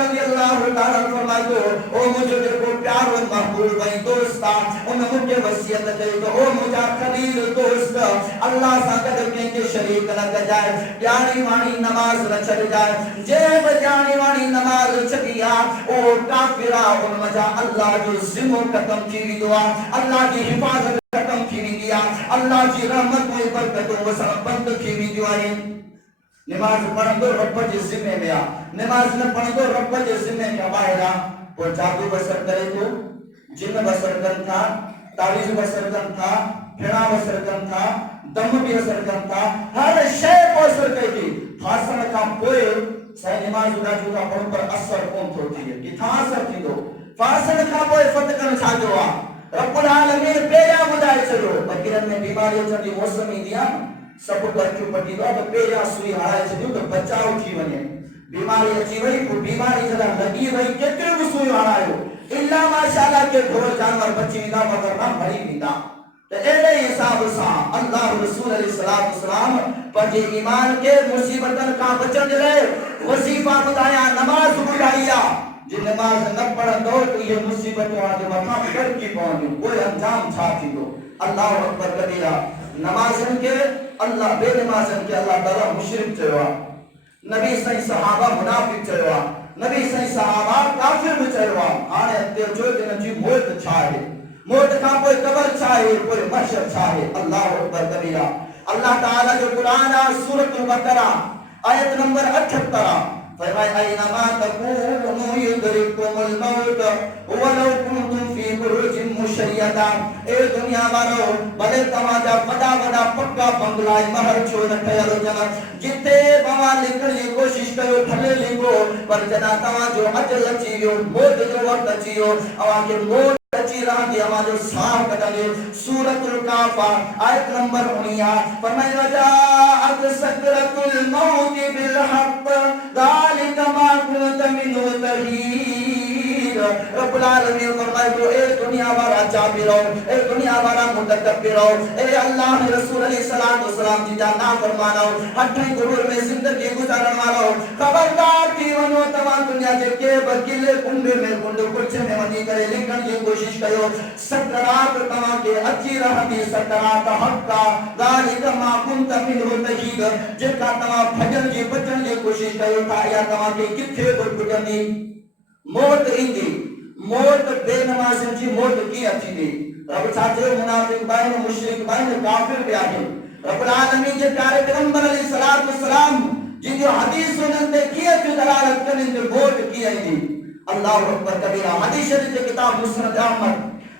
रज़ियल्लाहु ताला फरमाते ओ मुझे को प्यारो महबूब भाई दोस्त उन मुझे वसीयत कई तो ओ मुझे खलील दोस्त अल्लाह सा कदर के शरीक न जाए प्यारी वाणी नमाज न छड़ जाए जे बजाने वाली नमाज छकिया ओ काफिरा उन मजा अल्लाह जो जिम्मो खत्म की दुआ अल्लाह की हिफाजत खत्म की दिया अल्लाह की रहमत में बरकतों वो सब बंद की दुआ है। नमाज पढ़ दो रब के जिम्मे में आ नमाज न पढ़ दो रब के जिम्मे में बाहरा वो जादू बसर करे तो जिन्न बसर कर था तावीज बसर कर था फेड़ा बसर कर था दम भी असर कर था हर शय को असर कर थी फासन का पोए सही नमाज उदा जुदा पढ़ पर असर कौन होती है कि था असर थी दो फासन का पोए फत कर छाजो आ रब्बुल आलमीन पेया बुधाए चलो बकिरन में बीमारी चली मौसमी दिया सब पर क्यों पटी दो तो पेया सुई हाए चली तो बचाव थी वने बीमारी अची वई को बीमारी जरा लगी वई केतरे को सुई हायो इल्ला माशाअल्लाह के घोर जानवर बची ना मगर ना भरी बिना तो एले हिसाब सा अल्लाह रसूल अलैहिस्सलातु वस्सलाम पर जे ईमान के मुसीबतन का बचन रहे वजीफा बुधाया नमाज बुधाया जे नमाज न पढ़ दो तो ये मुसीबत वाले मथा कर की पहुंचे कोई अंजाम छा थी दो अल्लाह अकबर कबीरा नमाजन के अल्लाह बेनमाजन के अल्लाह ताला मुशरिक चवा नबी सही सहाबा मुनाफिक चवा नबी सही सहाबा काफिर चवा आने ते जो दिन जी मौत छाए मौत का कोई कब्र छाए कोई महशर छाए अल्लाह अकबर कबीरा। अल्लाह ताला जो कुरान सूरह बकरा आयत नंबर 78 फरमाए ऐनमा तकूनु युदरिकुमुल मौत वलौ कुंतुम फी बुरुजिन मुशय्यदा। ए दुनिया वालों भले तमाजा बड़ा बड़ा पक्का बंगला महल छोड़ ठहरो जना जिते बवा निकलने की कोशिश करो भले लिखो पर जना तमा जो अजल अचियो मौत जो वक्त अचियो अवा के मौत अची रहा कि हमारे साफ कदले सूरतुल काफा आयत नंबर 19 फरमाया वजाअत सकरतुल मौत बिल हक़ ज़ालिका मा कुंत मिन्हु तहीर। रब्बुल आलमीन फरमाए तो ए दुनिया वाला जाबिरो ए दुनिया वाला मुतकब्बिरो ए अल्लाह रसूल अलैहिस्सलातु वस्सलाम जी जाना फरमानो हठे गुरूर में जिंदगी गुजारन वालो खबरदार की वनो तमाम दुनिया के बकिले कुंडे में कुंडो कुछ में मनी करे लिखन की कोशिश कयो सकरात तमा के अच्छी रहती सकरात हक्का ज़ालिका मा कुंत मिन्हु तहीर जेका तमा भजन की बचन की कोशिश कयो था या तमा के किथे दुर्गति मौत इंदी मौत बेनमाज़न जी मौत की अच्छी दी रब साथे मुनाफिक बाइन मुशरिक बाइन काफिर भी आहे। रब्बुल आलमीन के प्यारे पैगंबर अलैहिस्सलातु वस्सलाम जिन जो हदीस सुनते किए जो दलालत करने जो मौत की आई थी अल्लाह अकबर कबीरा। हदीस शरीफ की किताब मुस्नद अहमद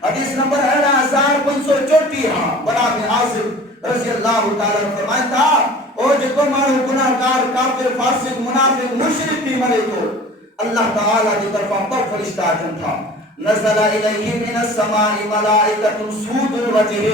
हदीस नंबर 18534 बड़ा बिन आसिफ रज़ियल्लाहु ताला फरमाया था ओ जो मानो गुनाहगार काफिर फासिक मुनाफिक मुशरिक भी मरे तो अल्लाह ताला की तरफ पर फरिश्ता अचन था नज़ला इलैहि मिनस समाई मलाइकतुन सूदुल वजह।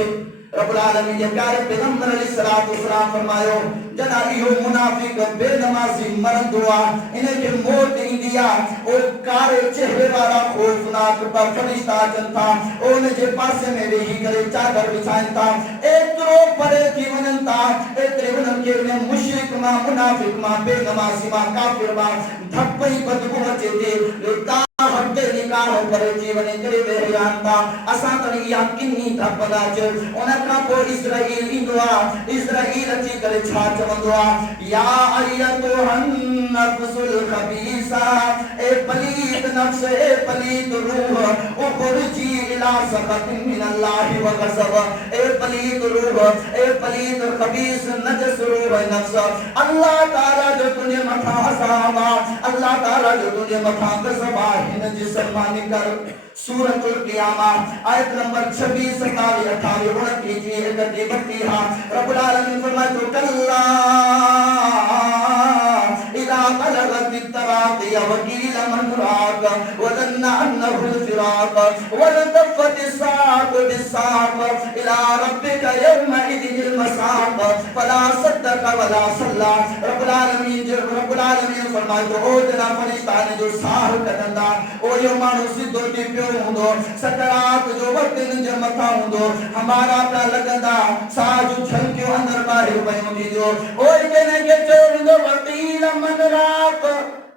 रब्बुल आलमीन के प्यारे पैगंबर अलैहिस्सलातु वस्सलाम फरमायो जना इहो मुनाफिक बेनमाजी मरन दुआ इन्हें के मौत नहीं दिया ओ कारे चेहरे वाला खौफनाक फरिश्ता अचन था ओन जे पासे में रही करे चादर बिछाइन था एतरो परे की वनन था एतरे वनन के ने मुशरिक मा मुनाफिक मा बेनमाजी मा काफिर मा धप्पई बदबू अचे थे हटे निकाल करे जीवन करे बेरियान था असा तनी यकीनी धपदा च उनका को इस्राइल इंदुआ इस्राइल अची करे छा चवंदुआ या अयतुहन नफ्सुल खबीसा ए पलीत नफ्स ए पलीत रूह उखरजी इला सखतिन मिनल्लाहि व गज़ब। ए पलीत रूह ए पलीत खबीस नजस रूह नफ्स अल्लाह ताला जो तुझे मथा असाबा अल्लाह ताला जो तुझे मथा गज़ब जिसमानी कर सूरतुल क़ियामा आयत नंबर 26 27 28 29 31 32 रब्बुल आलमीन फरमाते कल्ला इदा बलगत तराक़ी वकील मन राक़ वज़न्न अन्नहुल फ़िराक़ वल्तफ़्फ़ति साक़ बिस्साक़ इला रब्बिका यौमइज़िनिल मसाक़ फला सद्दक़ वला सल्ला। रब्बुल आलमीन फरमाए तो ओ जना फरिश्ता ने जो साह कदंदा ओ यो मानो सिद्धो थी पियो हूंदो सकरात जो वक्त इन जे मथा हूंदो हमारा पिया लॻंदा साह जो छलकियो अंदर ॿाहिरि पयूं थींदियो ओ जने के चयो वेंदो वकील मन राक़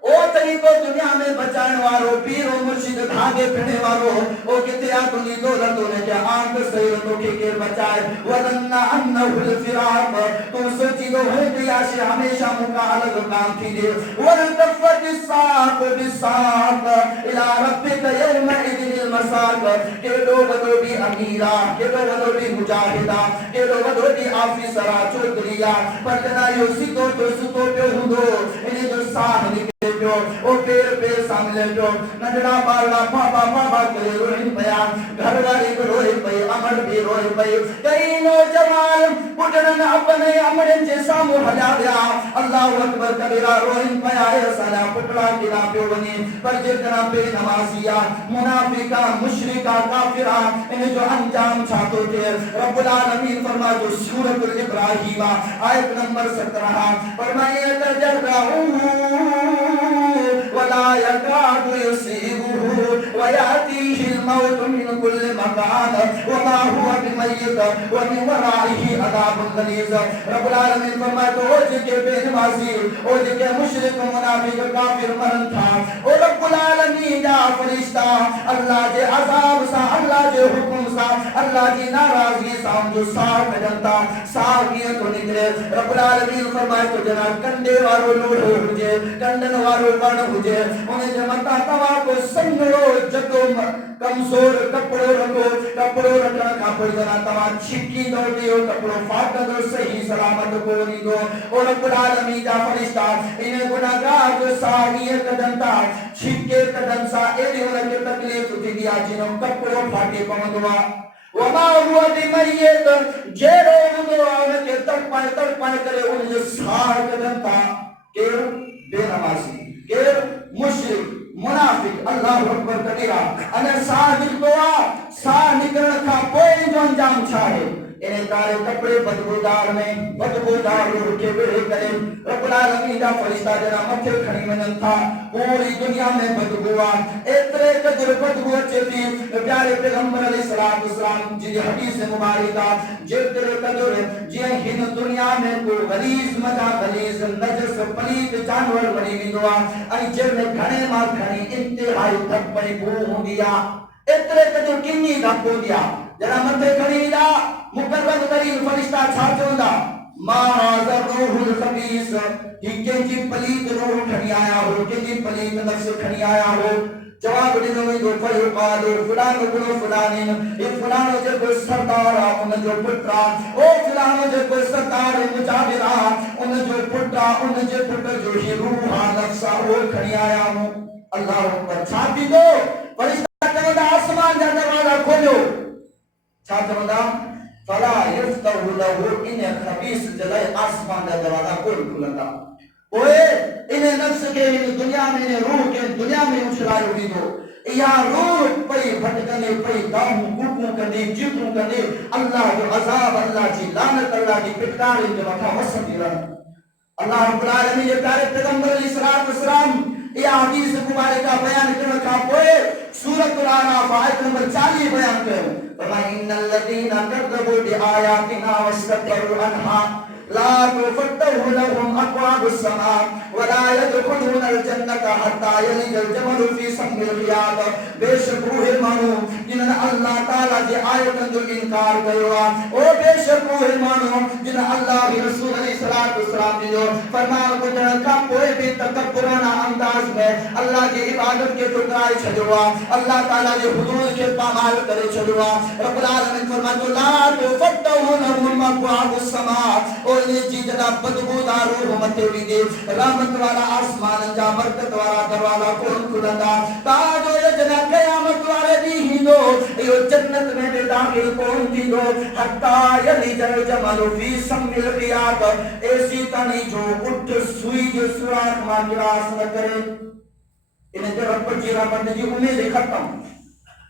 ओ तरीको दुनिया में बचाने वालो पीरो मुर्शिद धागे फिरने वालो ओ किथे आ तुनी दौलत ने क्या आंख से तो के बचाए वदन्ना अन्नहुल फिराक तू सोची दो है कि आशे हमेशा मुका अलग काम थी दे वन तफत साक बिसाक इला रब्बिक यौमइज़िनिल मसाक के लोग तो भी अमीरा के लोग तो भी मुजाहिदा के लोग तो भी ऑफिसरा चौधरीया पर जना यो सितो तो सुतो पे हुंदो इने जो साह ओ पेर सामने जो नजरा बाला पापा करे रोइन पया घर वाली को रोए पे अमर भी रोए पे कई नौजवान पुटन अपने अमरे जे सामू हजा दिया अल्लाह अकबर कबीरा रोइन पया सला पुटला किना पे बनी पर जेकरा पे नमाजिया मुनाफिका मुशरिका काफिरा इन जो अंजाम छातो थे रब्बुल आलमीन फरमा जो सूरत इब्राहिम आयत नंबर 17 फरमाए तजर्राऊ वला यकादु युसीबुहु वयातीहिल मौत मिन कुल्लि मकान वमा हुवा बिमय्यित व मिन वराइहि अज़ाबुन गलीज़। रब्बुल आलमीन फरमाए तो ओ जिके बेनमाजी ओ जिके मुशरिक मुनाफिक काफिर मरन था ओ रब्बुल आलमीन जा फरिश्ता अल्लाह जे अज़ाब सा अल्लाह जे हुक्म सा अल्लाह जी नाराज़गी सा जो साह जनता साह किए तो निकले। रब्बुल आलमीन फरमाए तो जना कंडे वारो लोढ़ो हुजे कंडन वारो वण हुजे उन्हें जे मता तवा को संगड़ो जतो कमजोर कपड़ो रखण का कोई जना तवा छिकी दो दियो कपड़ो फाट दो सही सलामत को नी दो और रब्बुल आलमीन जा फरिश्ता इन्हें गुनाहगार जो साहिए कदंता छिके कदम सा एडी उनके तकलीफ थी दिया जिनो कपड़ो फाटे पवंदवा वमा हुआ बिमय्यित जेरो हुंदो उनके तड़पाए करे उन जो साह कदंता के बेनमाजी के मुशरिक मुनाफिक अल्लाह अकबर कबीरा अने साह निकतोआ साह निकरण का कोई जो अंजाम छाहे इन्हें कारे कपड़े बदबूदार में बदबूदार रूह के बेड़े करे रब्बुल आलमीन दा फरिश्ता जना मथे खणी वञन था पूरी दुनिया में बदबू आ एतरे कदर बदबू अचे थी प्यारे पैगंबर अलैहिस्सलातु वस्सलाम जी हदीस मुबारका जेतरे कदर जे हिन दुनिया में को गलीज मजा गलीज नजस पलीत जानवर बनी विंदो आ ऐं जे में घणे मां घणी इंतहाई तक पई बू हुंदी आ एतरे कदर किन्नी धप हुंदी आ जना मथे खणी विंदा मुकर्रम तरीन फरिश्ता छा चवंदा मा हाज़र रूहुल खबीस ही केजी पलीत रूह खणी आया हो केजी पलीत नफ्स खणी आया हो जवाब ॾिनो वेंदो फयो कालो फलानो गुनो फलानिन ए फलानो जे को सरदार आ उन जो पुत्र ओ फलानो जे को सरदार मुजाहिर आ उन जो पुत्र उन जे पुत्र जो ही रूह आ नफ्स आ वो खणी आया हो अल्लाह अकबर छा थींदो फरिश्ता चवंदा आसमान जा दरवाजा खोलियो छा चवंदा फला यफ्तहु लहु इन खबीस जलाए आसमान दा दरवाजा कोई खुलंदा ओए इन नफ्स के इन दुनिया में इन रूह के दुनिया में उछलायो वींदो या रूह पई भटकने पई दाहू कूकू कंदी जिकू कंदी अल्लाह जो अजाब अल्लाह जी लानत अल्लाह जी फिटकार इन मथा वसंदी रह अल्लाह रब्बुल आलमीन जे प्यारे पैगंबर अलैहिस्सलातु वस्सलाम ये हदीस मुबारका बयान करने का पोए सूरत अल-आराफ आयत नंबर 40 बयान कयो फरमाया इन्नल लज़ीना कज़्ज़बू बिआयातिना वस्तकबरू अनहा ला तुफ़त्तहु लहुम अब्वाबुस समा वला यदखुलूनल जन्नता हत्ता यलिजल जमलु फी सम्मिल ख़ियात। बेशक रूह मानू जिन्हनि अल्लाह ताला जे आयतन जो इनकार कयो आ ओ बेशक रूह मानू जिन अल्लाह के रसूल अलैहिस्सलातु वस्सलाम जो फरमान ॿुधण खां पोइ बि तकब्बुराना अंदाज में अल्लाह जी इबादत के ठुकराए छॾियो आ अल्लाह ताला जे हुजूर के पामाल करे छॾियो आ रब्बुल आलमीन फरमातो ला तुफ़त्तहु लहुम अब्वाबुस समा ओ जी जना बदबूदार रूह मथे विदे रहमत वाला आसमान जा बरकत वाला दरवाजा कोन खुलंदा ताजो जना क़यामत वाले दी थींदो यो जन्नत में बि दाखिल कोन थींदो हत्ता यलिजल जमल फी सम्मिल क़ियात ऐसी ताणी जो उठ सुई जे सुराख मां गिरास न करे इन ते रब जी रहमत जी उम्मीद खत्म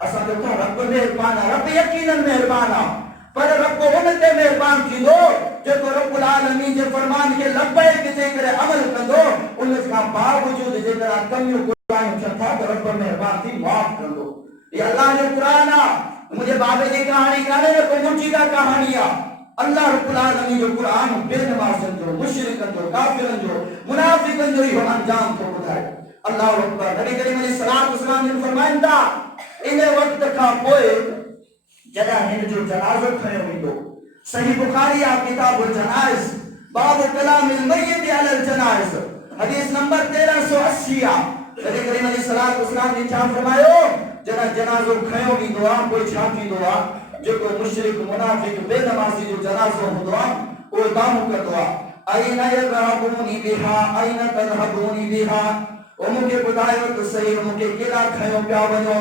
असां जो रब मेहरबान रब यकीनन मेहरबान पर रब उन ते मेहरबान थींदो जेको रब्बुल आलमीन जे फरमान के लब्बैक जे करे अमल कंदो उन का बावजूद जेकरा कमियूं कोताहियूं थियनि था त रब मेहरबान थी माफ़ कंदो ये अल्लाह जो कुरान आहे मुंहिंजे बाबे जी कहाणी कान्हे न को मुंहिंजी का कहाणी आहे अल्लाह रब्बुल आलमीन जो कुरान बेनमाज़नि जो मुशरिकनि जो काफ़िरनि जो मुनाफ़िक़नि जो इहो अंजाम थो ॿुधाए अल्लाह अकबर नबी करीम अलैहिस्सलातु वस्सलाम जिन फरमाइनि था इन वक़्त खां पोइ जॾहिं हिन जो जनाज़ो खयो वेंदो सही बुखारी आ किताबुल जनाइज़ बाब कलामिल मय्यत अलल जनाइज़ हदीस नंबर 1380 आ नबी करीम अलैहिस्सलातु वस्सलाम ने छा फरमायो जॾहिं जनाज़ो खयो वेंदो आहे पोइ छा थींदो आहे जेको मुशरिक मुनाफिक बेनमाज़ी जो जनाज़ो हूंदो आहे उहो दामू कंदो आहे अयना यज़हबूनी बिहा अयना तज़हबूनी बिहा ओ मुके बुधायो तो सही मुके केला खयो पिया वञो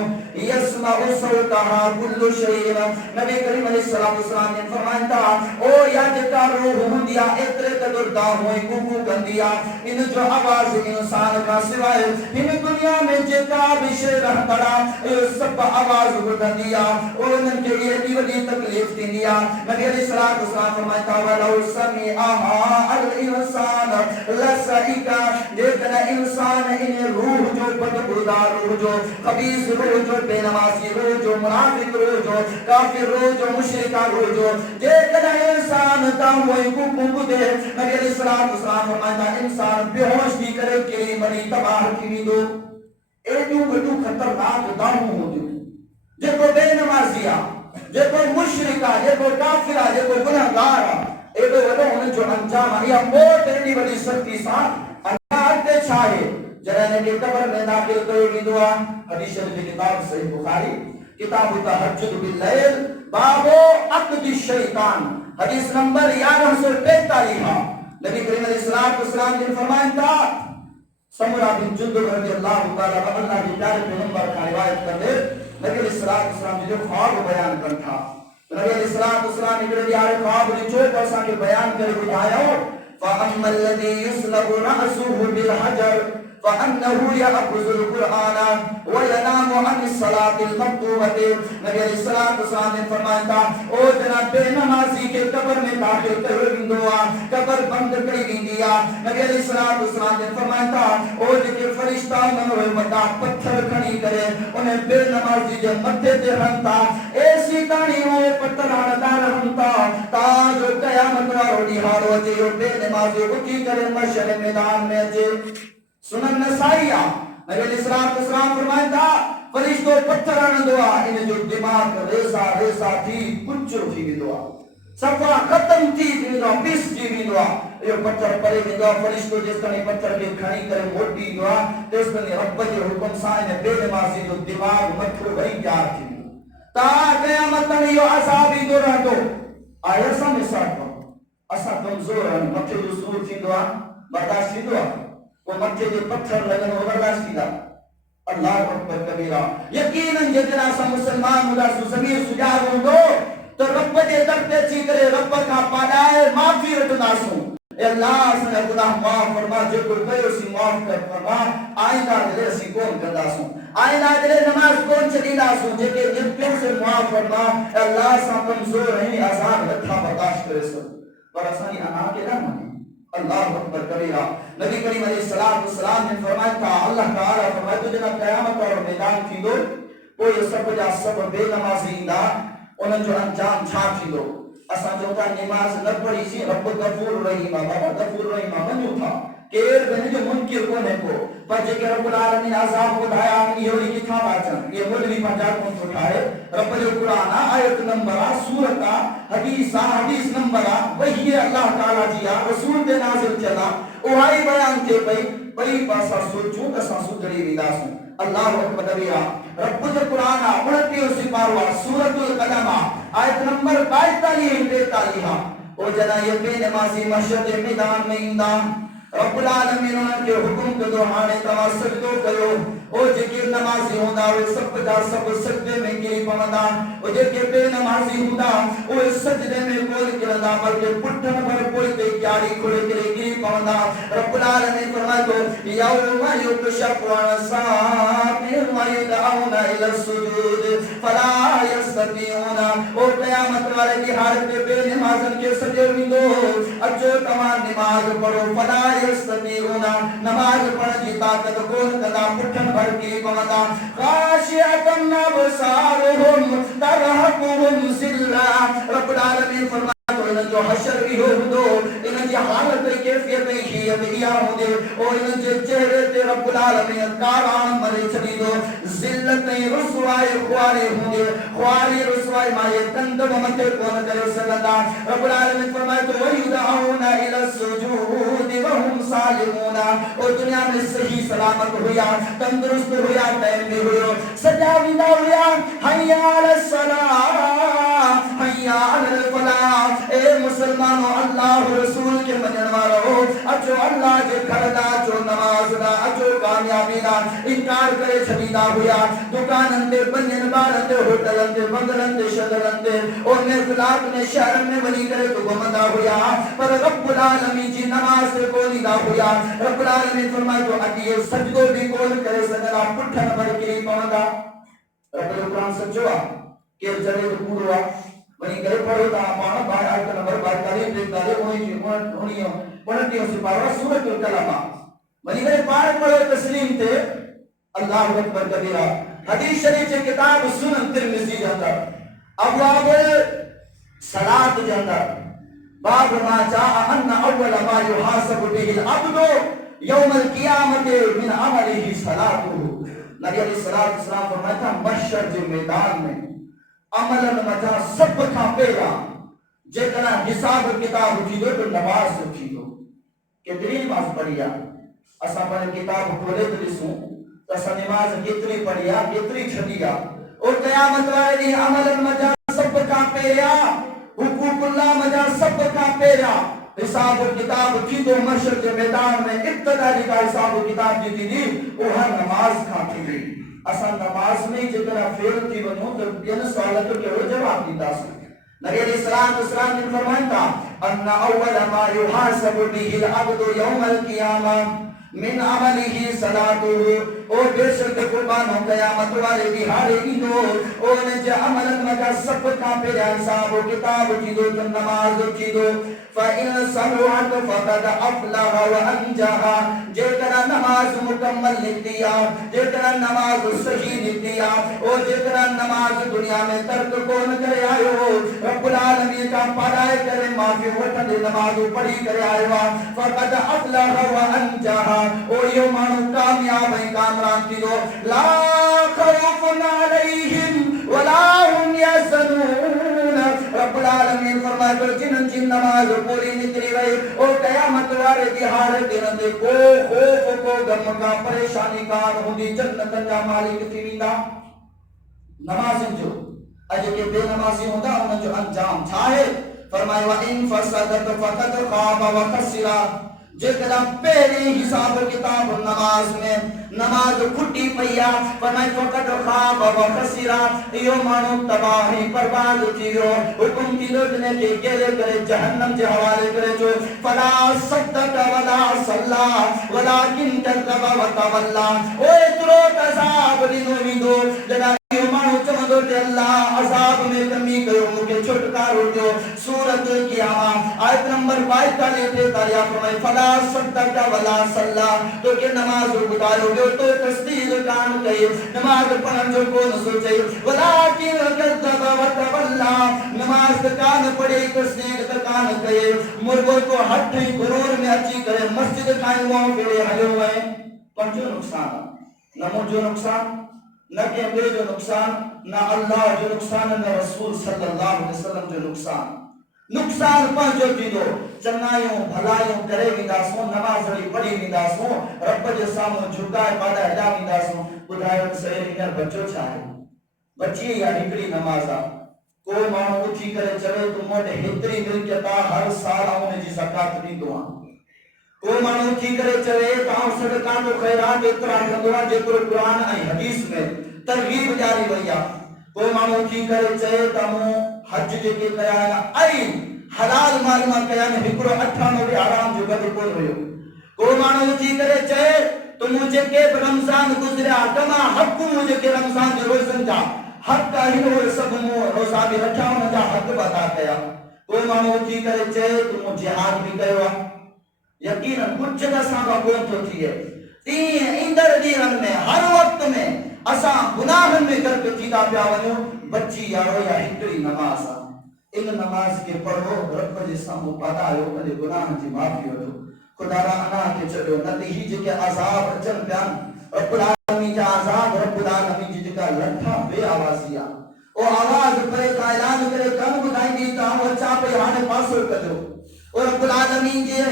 यसमाउ सौतहा कुल्लु शैइन नबी करीम अलैहिस्सलातु वस्सलाम ने फरमाया था ओ या जेका रूह हूंदी आहे एतिरे क़दुर दा होई कूकू कंदी आहे इन जो आवाज़ इंसान का सिवाय हिन दुनिया में जेका भी शइ रहंदड़ा इहो सभु आवाज़ ॿुधंदी आहे उन्हनि खे एॾी वॾी तकलीफ़ थींदी आहे नबी अलैहिस्सलातु वस्सलाम फरमाया था वलौ समिअहा अल इंसान लसइका जेकॾहिं इंसान इन रूह जो बदबूदार रूह जो खबीस रूह जो बेनमाज़ी रूह जो मुनाफिक रूह जो काफिर रूह जो मुशरिका रूह जो जेकॾहिं इंसान तव्हां उहे हुकुम ॿुधे नबी अलैहिस्सलातु वस्सलाम फरमाईंदा इंसान बेहोश थी करे किरी मरी तबाह थी वेंदो एॾियूं वॾियूं ख़तरनाक दामूं हूंदियूं जेको बेनमाज़ी आहे जेको मुशरिक आहे जेको काफिर आहे जेको गुनहगार आहे एॾो वॾो हुन जो अंजाम आहे इहा मौत एॾी वॾी सख़्ती सां अल्लाह ते छा आहे जरा ने कब्र में दाखिल कयो वेंदो आहे हदीस जी किताब सही बुखारी किताब तहज्जुद बिल लैल बाबो अक़द शैतान हदीस नंबर 1145 नबी करीम अलैहिस्सलातु वस्सलाम ने फरमाया था समुरा बिन जुंदुब रज़ियल्लाहु ताला अन्हु जी प्यारे पैगंबर का रिवायत करते नबी अलैहिस्सलातु वस्सलाम जो ख्वाब बयान करन था नबी अलैहिस्सलातु वस्सलाम ने यार ख्वाब जो असा के बयान करे बुधायो फअम्मल लज़ी युस्लबु रअसुहु बिल हजर فأنه يأخذ القرآن وينام عن الصلاة المكتوبة नबी अलैहिस्सलातु वस्सलाम ने फरमाया था ओ जनाब बेनमाज़ी के कब्र में दाखिल कयो वेंदो आहे कब्र बंद कई वेंदी आहे नबी अलैहिस्सलातु वस्सलाम ने फरमाया था ओ जेके फरिश्ता उन्हनि वॾा पत्थर खणी करे उन बेनमाज़ी जे मथे ते रहनि था ऐसी ताणी उहे पत्थर हणंदा रहनि था ताजो क़यामत वारो ॾींहुं अचे इहो बेनमाज़ी उथी करे मशर मैदान में अचे सुनन नसाई नबी अलैहिस्सलातु वस्सलाम फरमाया था फरिश्तो पत्थर हणंदो आहे इन जो दिमाग़ रेसा रेसा थी कुचो थी वेंदो आहे सफ़ा ख़त्म थी वेंदो आहे पिस थी वेंदो आहे इहो पत्थर परे वेंदो आहे फरिश्तो जेसिताईं पत्थर खे खणी करे मोटी ईंदो आहे तेसिताईं रब जे हुकुम सां इन बेनमाज़ी जो दिमाग़ मथो वरी तयार थी वेंदो ता क़यामत ताईं इहो अज़ाब ईंदो रहंदो आहे असां मिसाल असां कमज़ोर आहियूं मथे जो सूर थींदो आहे बर्दाश्त थींदो आहे वो मथे जे पत्थर लगन वो बर्दाश्त कीदा अल्लाह अकबर कबीरा यकीनन जेकरा सा मुसलमान हुदा सु ज़मीर सुजाग हुंदो तो रब जे दर ते अची करे रब का पाडाए माफी वठंदासूं ए अल्लाह असां गुनाह माफ़ फरमा जेको कयो सी माफ़ कर फरमा आइंदा दिले सी कोन कंदासूं आइंदा दिले नमाज कोन छडींदासूं जेके जिन से माफ़ फरमा अल्लाह सा कमजोर है आजाद नथा बर्दाश्त करे सो पर असां अना के ना माने अल्लाह अकबर कबीरा नबी करीम अलैहिस्सलातु वस्सलाम ने फरमाया था अल्लाह ताला फरमाया तो जना क़यामत और मैदान थींदो कोई सब जा सब बेनमाज़ी इंदा उन जो अंजाम छा थींदो असां जो था नमाज न पढ़ी सी रब गफूर रहीम बाबा गफूर रहीम मनु था केर बने जो मुनकिर कोने को पर जेके रब्बुल आलमीन अज़ाब बुधाया इहो ई किथा बाचन ये मुलवी पंजाब कोन उठाए रब जो कुरान आयत नंबर सूरत हदीस नंबर वही अल्लाह ताला जी रसूल ते नाज़िल चला उहाई बयान थे पई पासा सोचूं त असां सुधरी वेंदासूं अल्लाह अकबर कबीरा रब जो कुरान 29 सिपारो सूरतुल कलम आयत नंबर 42 43 ओ जना ये बेनमाज़ी मस्जिद मैदान में इंदा रब्बुल आलमीन उनके हुक्म कदो हाने तवा सजदो कयो ओ जेके नमाजी हुंदा वे सब जा सब सजदे में गिरी पवंदा ओ जेके बेनमाजी हुंदा ओ सजदे में कोल करंदा बल्कि पुठन पर कोई ते क्यारी खोले करे गिरी पवंदा रब्बुल आलमीन फरमातो यौमा युकशफु अन साक़िन व यदऊना इला सुजूद फला यस्ततिऊना ओ क़यामत वाले की हालत में बेनमाज़न के सजे विंदो अचो तमा नमाज पढ़ो फला यस्ततिऊना नमाज पढ़ जी ताकत कोन कदा पुठन भर की पवंदा खाशियतन अबसारुहुम तरहकुहुम ज़िल्ला रब्बुल आलमीन फरमातो इन जो हशर भी हो दो इन जी हालत कैफियत ही अबिया हो दे ओ इन जे चेहरे ते रब्बुल आलमीन कारान मरे छदी दो जिल्लत रुसवाई ख्वारी हो दे ख्वारी रुसवाई माए कंदम मते कोन करे सदा रब्बुल आलमीन फरमातो वयुदऊना इला सुजूद व हुम सालिमूना ओ दुनिया में सही सलामत हुआ तंदुरुस्त हुआ टाइम में हुआ सजा विदा हुआ हय्या अलस सलाह हय्या अलल फलाह ए मुसलमानों अल्लाह रसूल के मनन वालो अचो अल्लाह के खरदा जो नमाज दा अचो कामयाबी दा इनकार करे छदीदा हुआ दुकानन ते बन्नन बारन ते होटलन ते बंगलन ते शगलन ते और महफिलात ने शहर में बनी करे तो गमदा हुआ पर रब्बुल आलमीन जी नमाज से कोई दा हुआ रब्बुल आलमीन फरमाए तो अगे सजदो भी कोल करे सगला पुठन भर के पवंदा रब्बुल कुरान सजवा के जरे तो पूरा वही करे पढ़ो ता पाण बाय आयत नंबर 42 43 होनी पढ़तियो से पारा सूरतुल कलामा वही करे पाण पढ़ो तस्लीम थे अल्लाहु अकबर कबीरा हदीस शरीफ के किताब सुनन तिरमिजी के अंदर अबवाब सलात के अंदर बाब मा जा अन अव्वल मा युहासब बिहिल अब्दु यौमल क़ियामत मिन अमलिही सलातुहु नबी अलैहि सलातो वसलाम फरमाया था महशर के मैदान में अमलन मजा सब का पेरा जेकरा हिसाब किताब थी दो तो नमाज थी दो केतरी नमाज पढ़िया असा पर किताब खोले तो दिसू तो असा नमाज केतरी पढ़िया केतरी छदिया और कयामत वाले दिन अमलन मजा सब का पेरा हुकूकुल्लाह मजा सब का पेरा हिसाब किताब थी दो महशर के मैदान में इब्तिदाई का हिसाब किताब जी थी वो हर नमाज का थी असा नमाज में जितना फेल थी वनो तो इन सवाल तो केवल जवाब दीता सो नबी अलैहि सलातो वसलाम ने फरमाया अन अव्वल मा युहासबु बिहिल अब्दु यौमल क़ियामा मिन अमलिही सलातुहु ओ बेशक कुर्बानो कयामत वाले दिहाड़े ईदो ओ ने जे अमलन मगा सब का पे हिसाब किताब की दो नमाज की दो फ़इन सलवात फक़द अफ़लह व अंजहा जेकरा नमाज मुकम्मल लिख दिया जेकरा नमाज सही लिख दिया ओ जेकरा नमाज दुनिया में तर्क कौन करे आयो रब्बुल आलमीन का पढ़ाई करे माफी वठन नमाज पढ़ी करे आयो फक़द अफ़लह व अंजहा ओ यो मानु कामयाब है कामरान थी दो ला खौफुन अलैहिम वला हुम यहज़नून रब्बुल आलमीन फरमाए तो जिन नमाज पूरी निकली गई ओ कयामत वाले दिहाड़े दिन दे को खौफ को गम का परेशानी का हुंदी जन्नत जा मालिक थी विंदा नमाज जो अज के बेनमाजी होंदा उन जो अंजाम छा है फरमाए व इन फसदत फक़द खाब व खसिरा जेकरा पहले हिसाब किताब नमाज में नमाज खुटी पैया फरमाए फक़द खाब व खसिरा यो मानो तबाही बर्बाद थियो हुकुम की ने के गेले करे जहन्नम के हवाले करे जो फला सद्दक वला सल्ला वलाकिन कज़ब व तवल्ला ओ इतरो अज़ाब लिनो विदो जदा यो मानो चमदो ते अल्लाह अज़ाब में कमी कयो मुके छुटकारो दो सूरत क़ियामा आयत नंबर 42 पे तारिया फरमाए फला सद्दक वला सल्ला तो के नमाज उतारो तो तस्दीक कान कहे नमाज पढ़न जो को न सोचे वलाकिन कज़ब व तवल्ला नमाज कान पढ़े तस्दीक कान कहे मुर्गो को हट गुरूर में अची करे मस्जिद खाई वो फेरे हलो है पंजो नुकसान नमो जो नुकसान न के अंदर जो नुकसान न अल्लाह जो नुकसान न रसूल सल्लल्लाहु अलैहि वसल्लम जो नुकसान पंजो दीदो चंगाइयों भलाइयों करे विदासो नमाज री पढ़ी विदासो रब जे सामो झुकाए पादा हला विदासो बुधायो सही इनर बच्चो चाहे बच्ची या हिकड़ी नमाज आ को मानो उठी करे चले तो मोटे हेतरी मिलकता हर साल उन जी ज़कात दीदो को मानो थी करे चवे तां सदका तो खैरात एतरा कंदो जेतरो कुरान ऐं हदीस में तरगीब जारी वई आ। को मानो थी करे चवे तमो हज जेके कया ऐं हलाल माल मां कया हिकड़ो 98 आराम जो गद कोन हुयो। को मानो थी करे चवे तुम जेके रमजान गुजरिया तमा हक मुझे के रमजान जो रोजन जा हक हिनो सब मो रोजा भी रखा उन जा हक अदा कया। को मानो थी करे चवे तुम जिहाद भी कयो यकीनन कुछ असां का कोन तो थिए ती इंदर दीन में हर वक्त में असां गुनाहन में गर्क थीदा पिया वञो। बची यारो या हिकड़ी नमाज इन नमाज के पढ़ो रब जे सामू पढ़ायो कदे गुनाह जी माफी वठो। खुदा रा अना के चलो न ही जेके अजाब अचन प्यान रब्बुल आलमीन जा अजाब रब्बुल आलमीन जी जेका लठा बे आवाजिया ओ आवाज करे का ऐलान करे कम बुधाई ता अच्छा पे हाने पासो कजो। और रब्बुल आलमीन जे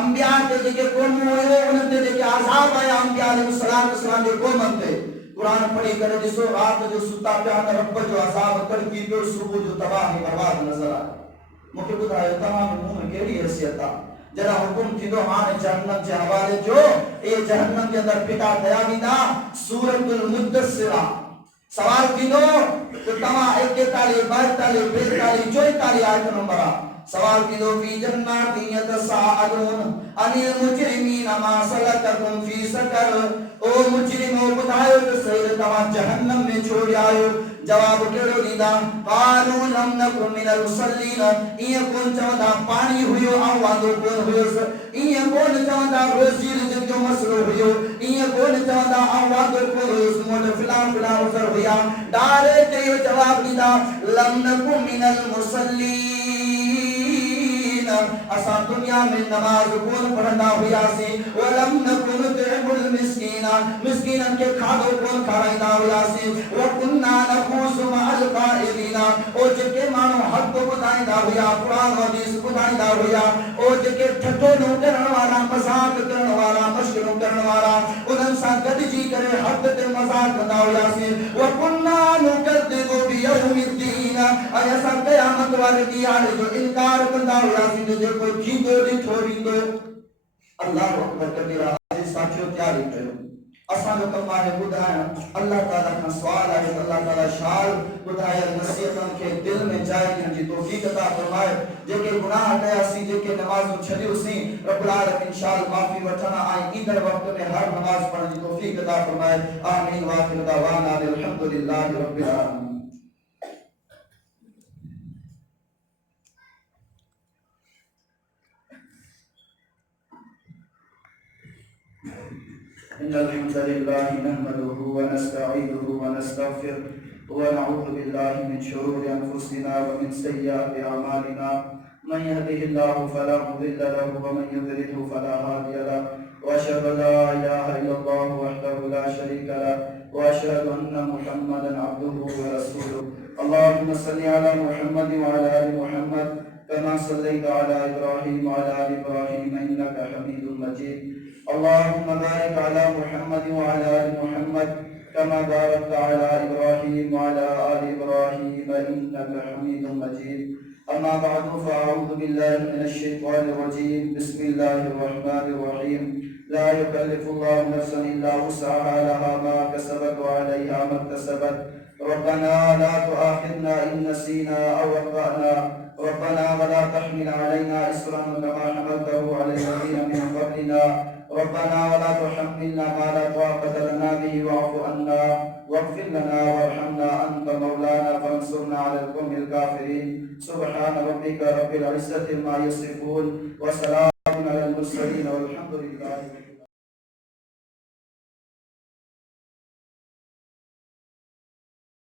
अंबिया के जेके कौम हुए उन ते जेके अजाब आया अंबिया अलैहिस्सलाम जे कौम ते कुरान पढ़ी करे दिसो रात जो सुता पिया त रब जो अजाब कर की पियो सुबह जो तबाही बर्बाद नजर आए। मुखे बुधायो तमाम मुंह में केड़ी हैसियत आ जरा हुकुम थीदो हां जहन्नम जे हवाले जो ए जहन्नम के अंदर पिटा दया विदा सूरतुल मुद्दसिर सवाल थीदो तो तमा 41 42 43 44 आयत नंबर सवाल थीदो फी जन्नाति यतसाअलून अनिल मुजरिमीन मा सलककुम फी सकर। ओ मुजरिमो बुधायो तो सही तमा जहन्नम में छोड़ आयो। जवाब केड़ो दीदा कालू लम नकु मिनल मुसल्लीन इए कोन चवंदा पानी हुयो आ वादो कोन हुयो इए कोन चवंदा रोजी रिज़्क़ जो मसलो हुयो इए कोन चवंदा आ वादो कोन हुयो मोट फिलान फिलान उजर हुया। डायरेक्ट यो जवाब दीदा लम नकु मिनल मुसल्लीन असा दुनिया में नमाज कोन पढ़ंदा हुयासी वलम नकु नुतइमुल मिस्कीन मिस्कीनन के खादो कोन खाराइंदा हुयासी व कुन्ना नखूसु मअल काइलीना ओ जेके मानो हक बुधाइंदा हुया कुरान हदीस बुधाइंदा हुया ओ जेके ठठो नो करण वाला मजाक करण वाला मशकरो करण वाला उनन सा गडजी करे हक ते मजाक कंदा हुयासी व कुन्ना नुकद्दिबु बियौमिद्दीन अयसा क़यामत वाले ॾींहुं जो इनकार कंदा हुयासी जो जेको थींदो ॾिठो ईंदो। अल्लाह अकबर कबीरा आज साथियो तैयारी कयो असा जो कम आहे बुधाया अल्लाह ताला का सवाल है अल्लाह ताला शाल बुधाया नसीहतन के दिल में जाए ॾियण जी तौफीक अता फरमाए। जेके गुनाह कयासी जेके नमाज़ छॾियोसी रब्बुल आलमीन शाल माफी वठना ऐं ईंदड़ वक्त में हर नमाज पढ़ण जी तौफीक अता फरमाए। आमीन व आखिर दवाना अल्हम्दुलिल्लाहि रब्बिल आलमीन। इन्नल हम्दुलिल्लाहि नहमदुहु व नस्तईनुहु व नस्तगफिरुहु व नऊज़ु बिल्लाहि मिन शुरूरि अनफुसिना व मिन सय्यिआति अमालिना मन यहदिहिल्लाहु फला मुदिल्ल लहु व मन युद्लिलहु फला हादिय लहु व अशहदु अन ला इलाहा इल्लल्लाहु वहदहु ला शरीका लहु व अशहदु अन्ना मुहम्मदन अब्दुहु व रसूलुहु। अल्लाहुम्मा सल्लि अला मुहम्मद व अला आलि मुहम्मद कमा सल्लैता अला इब्राहीम व अला आलि इब्राहीम इन्नका हमीदुम मजीद। अल्लाहुम्मा बारिक अला मुहम्मद व अला आलि मुहम्मद कमा बारकता अला इब्राहीम व अला आलि इब्राहीम इन्नका हमीदुम मजीद। अम्मा बअदु फअऊज़ु बिल्लाहि मिनश शैतानिर रजीम बिस्मिल्लाहिर रहमानिर रहीम ला युकल्लिफुल्लाहु नफ्सन इल्ला वुसअहा लहा मा कसबत व अलैहा मक्तसबत रब्बना ला तुआखिज़ना इन नसीना अव अख़्तअना रब्बना वला तहमिल अलैना इसरन कमा हमलतहु अलल लज़ीना मिन क़ब्लिना रब्बना वला तुहम्मिलना मा ला ताक़त लना बिहि वाअफ़ु अन्ना वाग़फ़िर लना वरहमना अन्ता मौलाना फंसुरना अलल क़ौमिल काफ़िरीन। सुब्हान रब्बिका रब्बिल इज़्ज़ति अम्मा यसिफ़ून व सलामुन अलल मुरसलीन वल्हम्दुलिल्लाहि।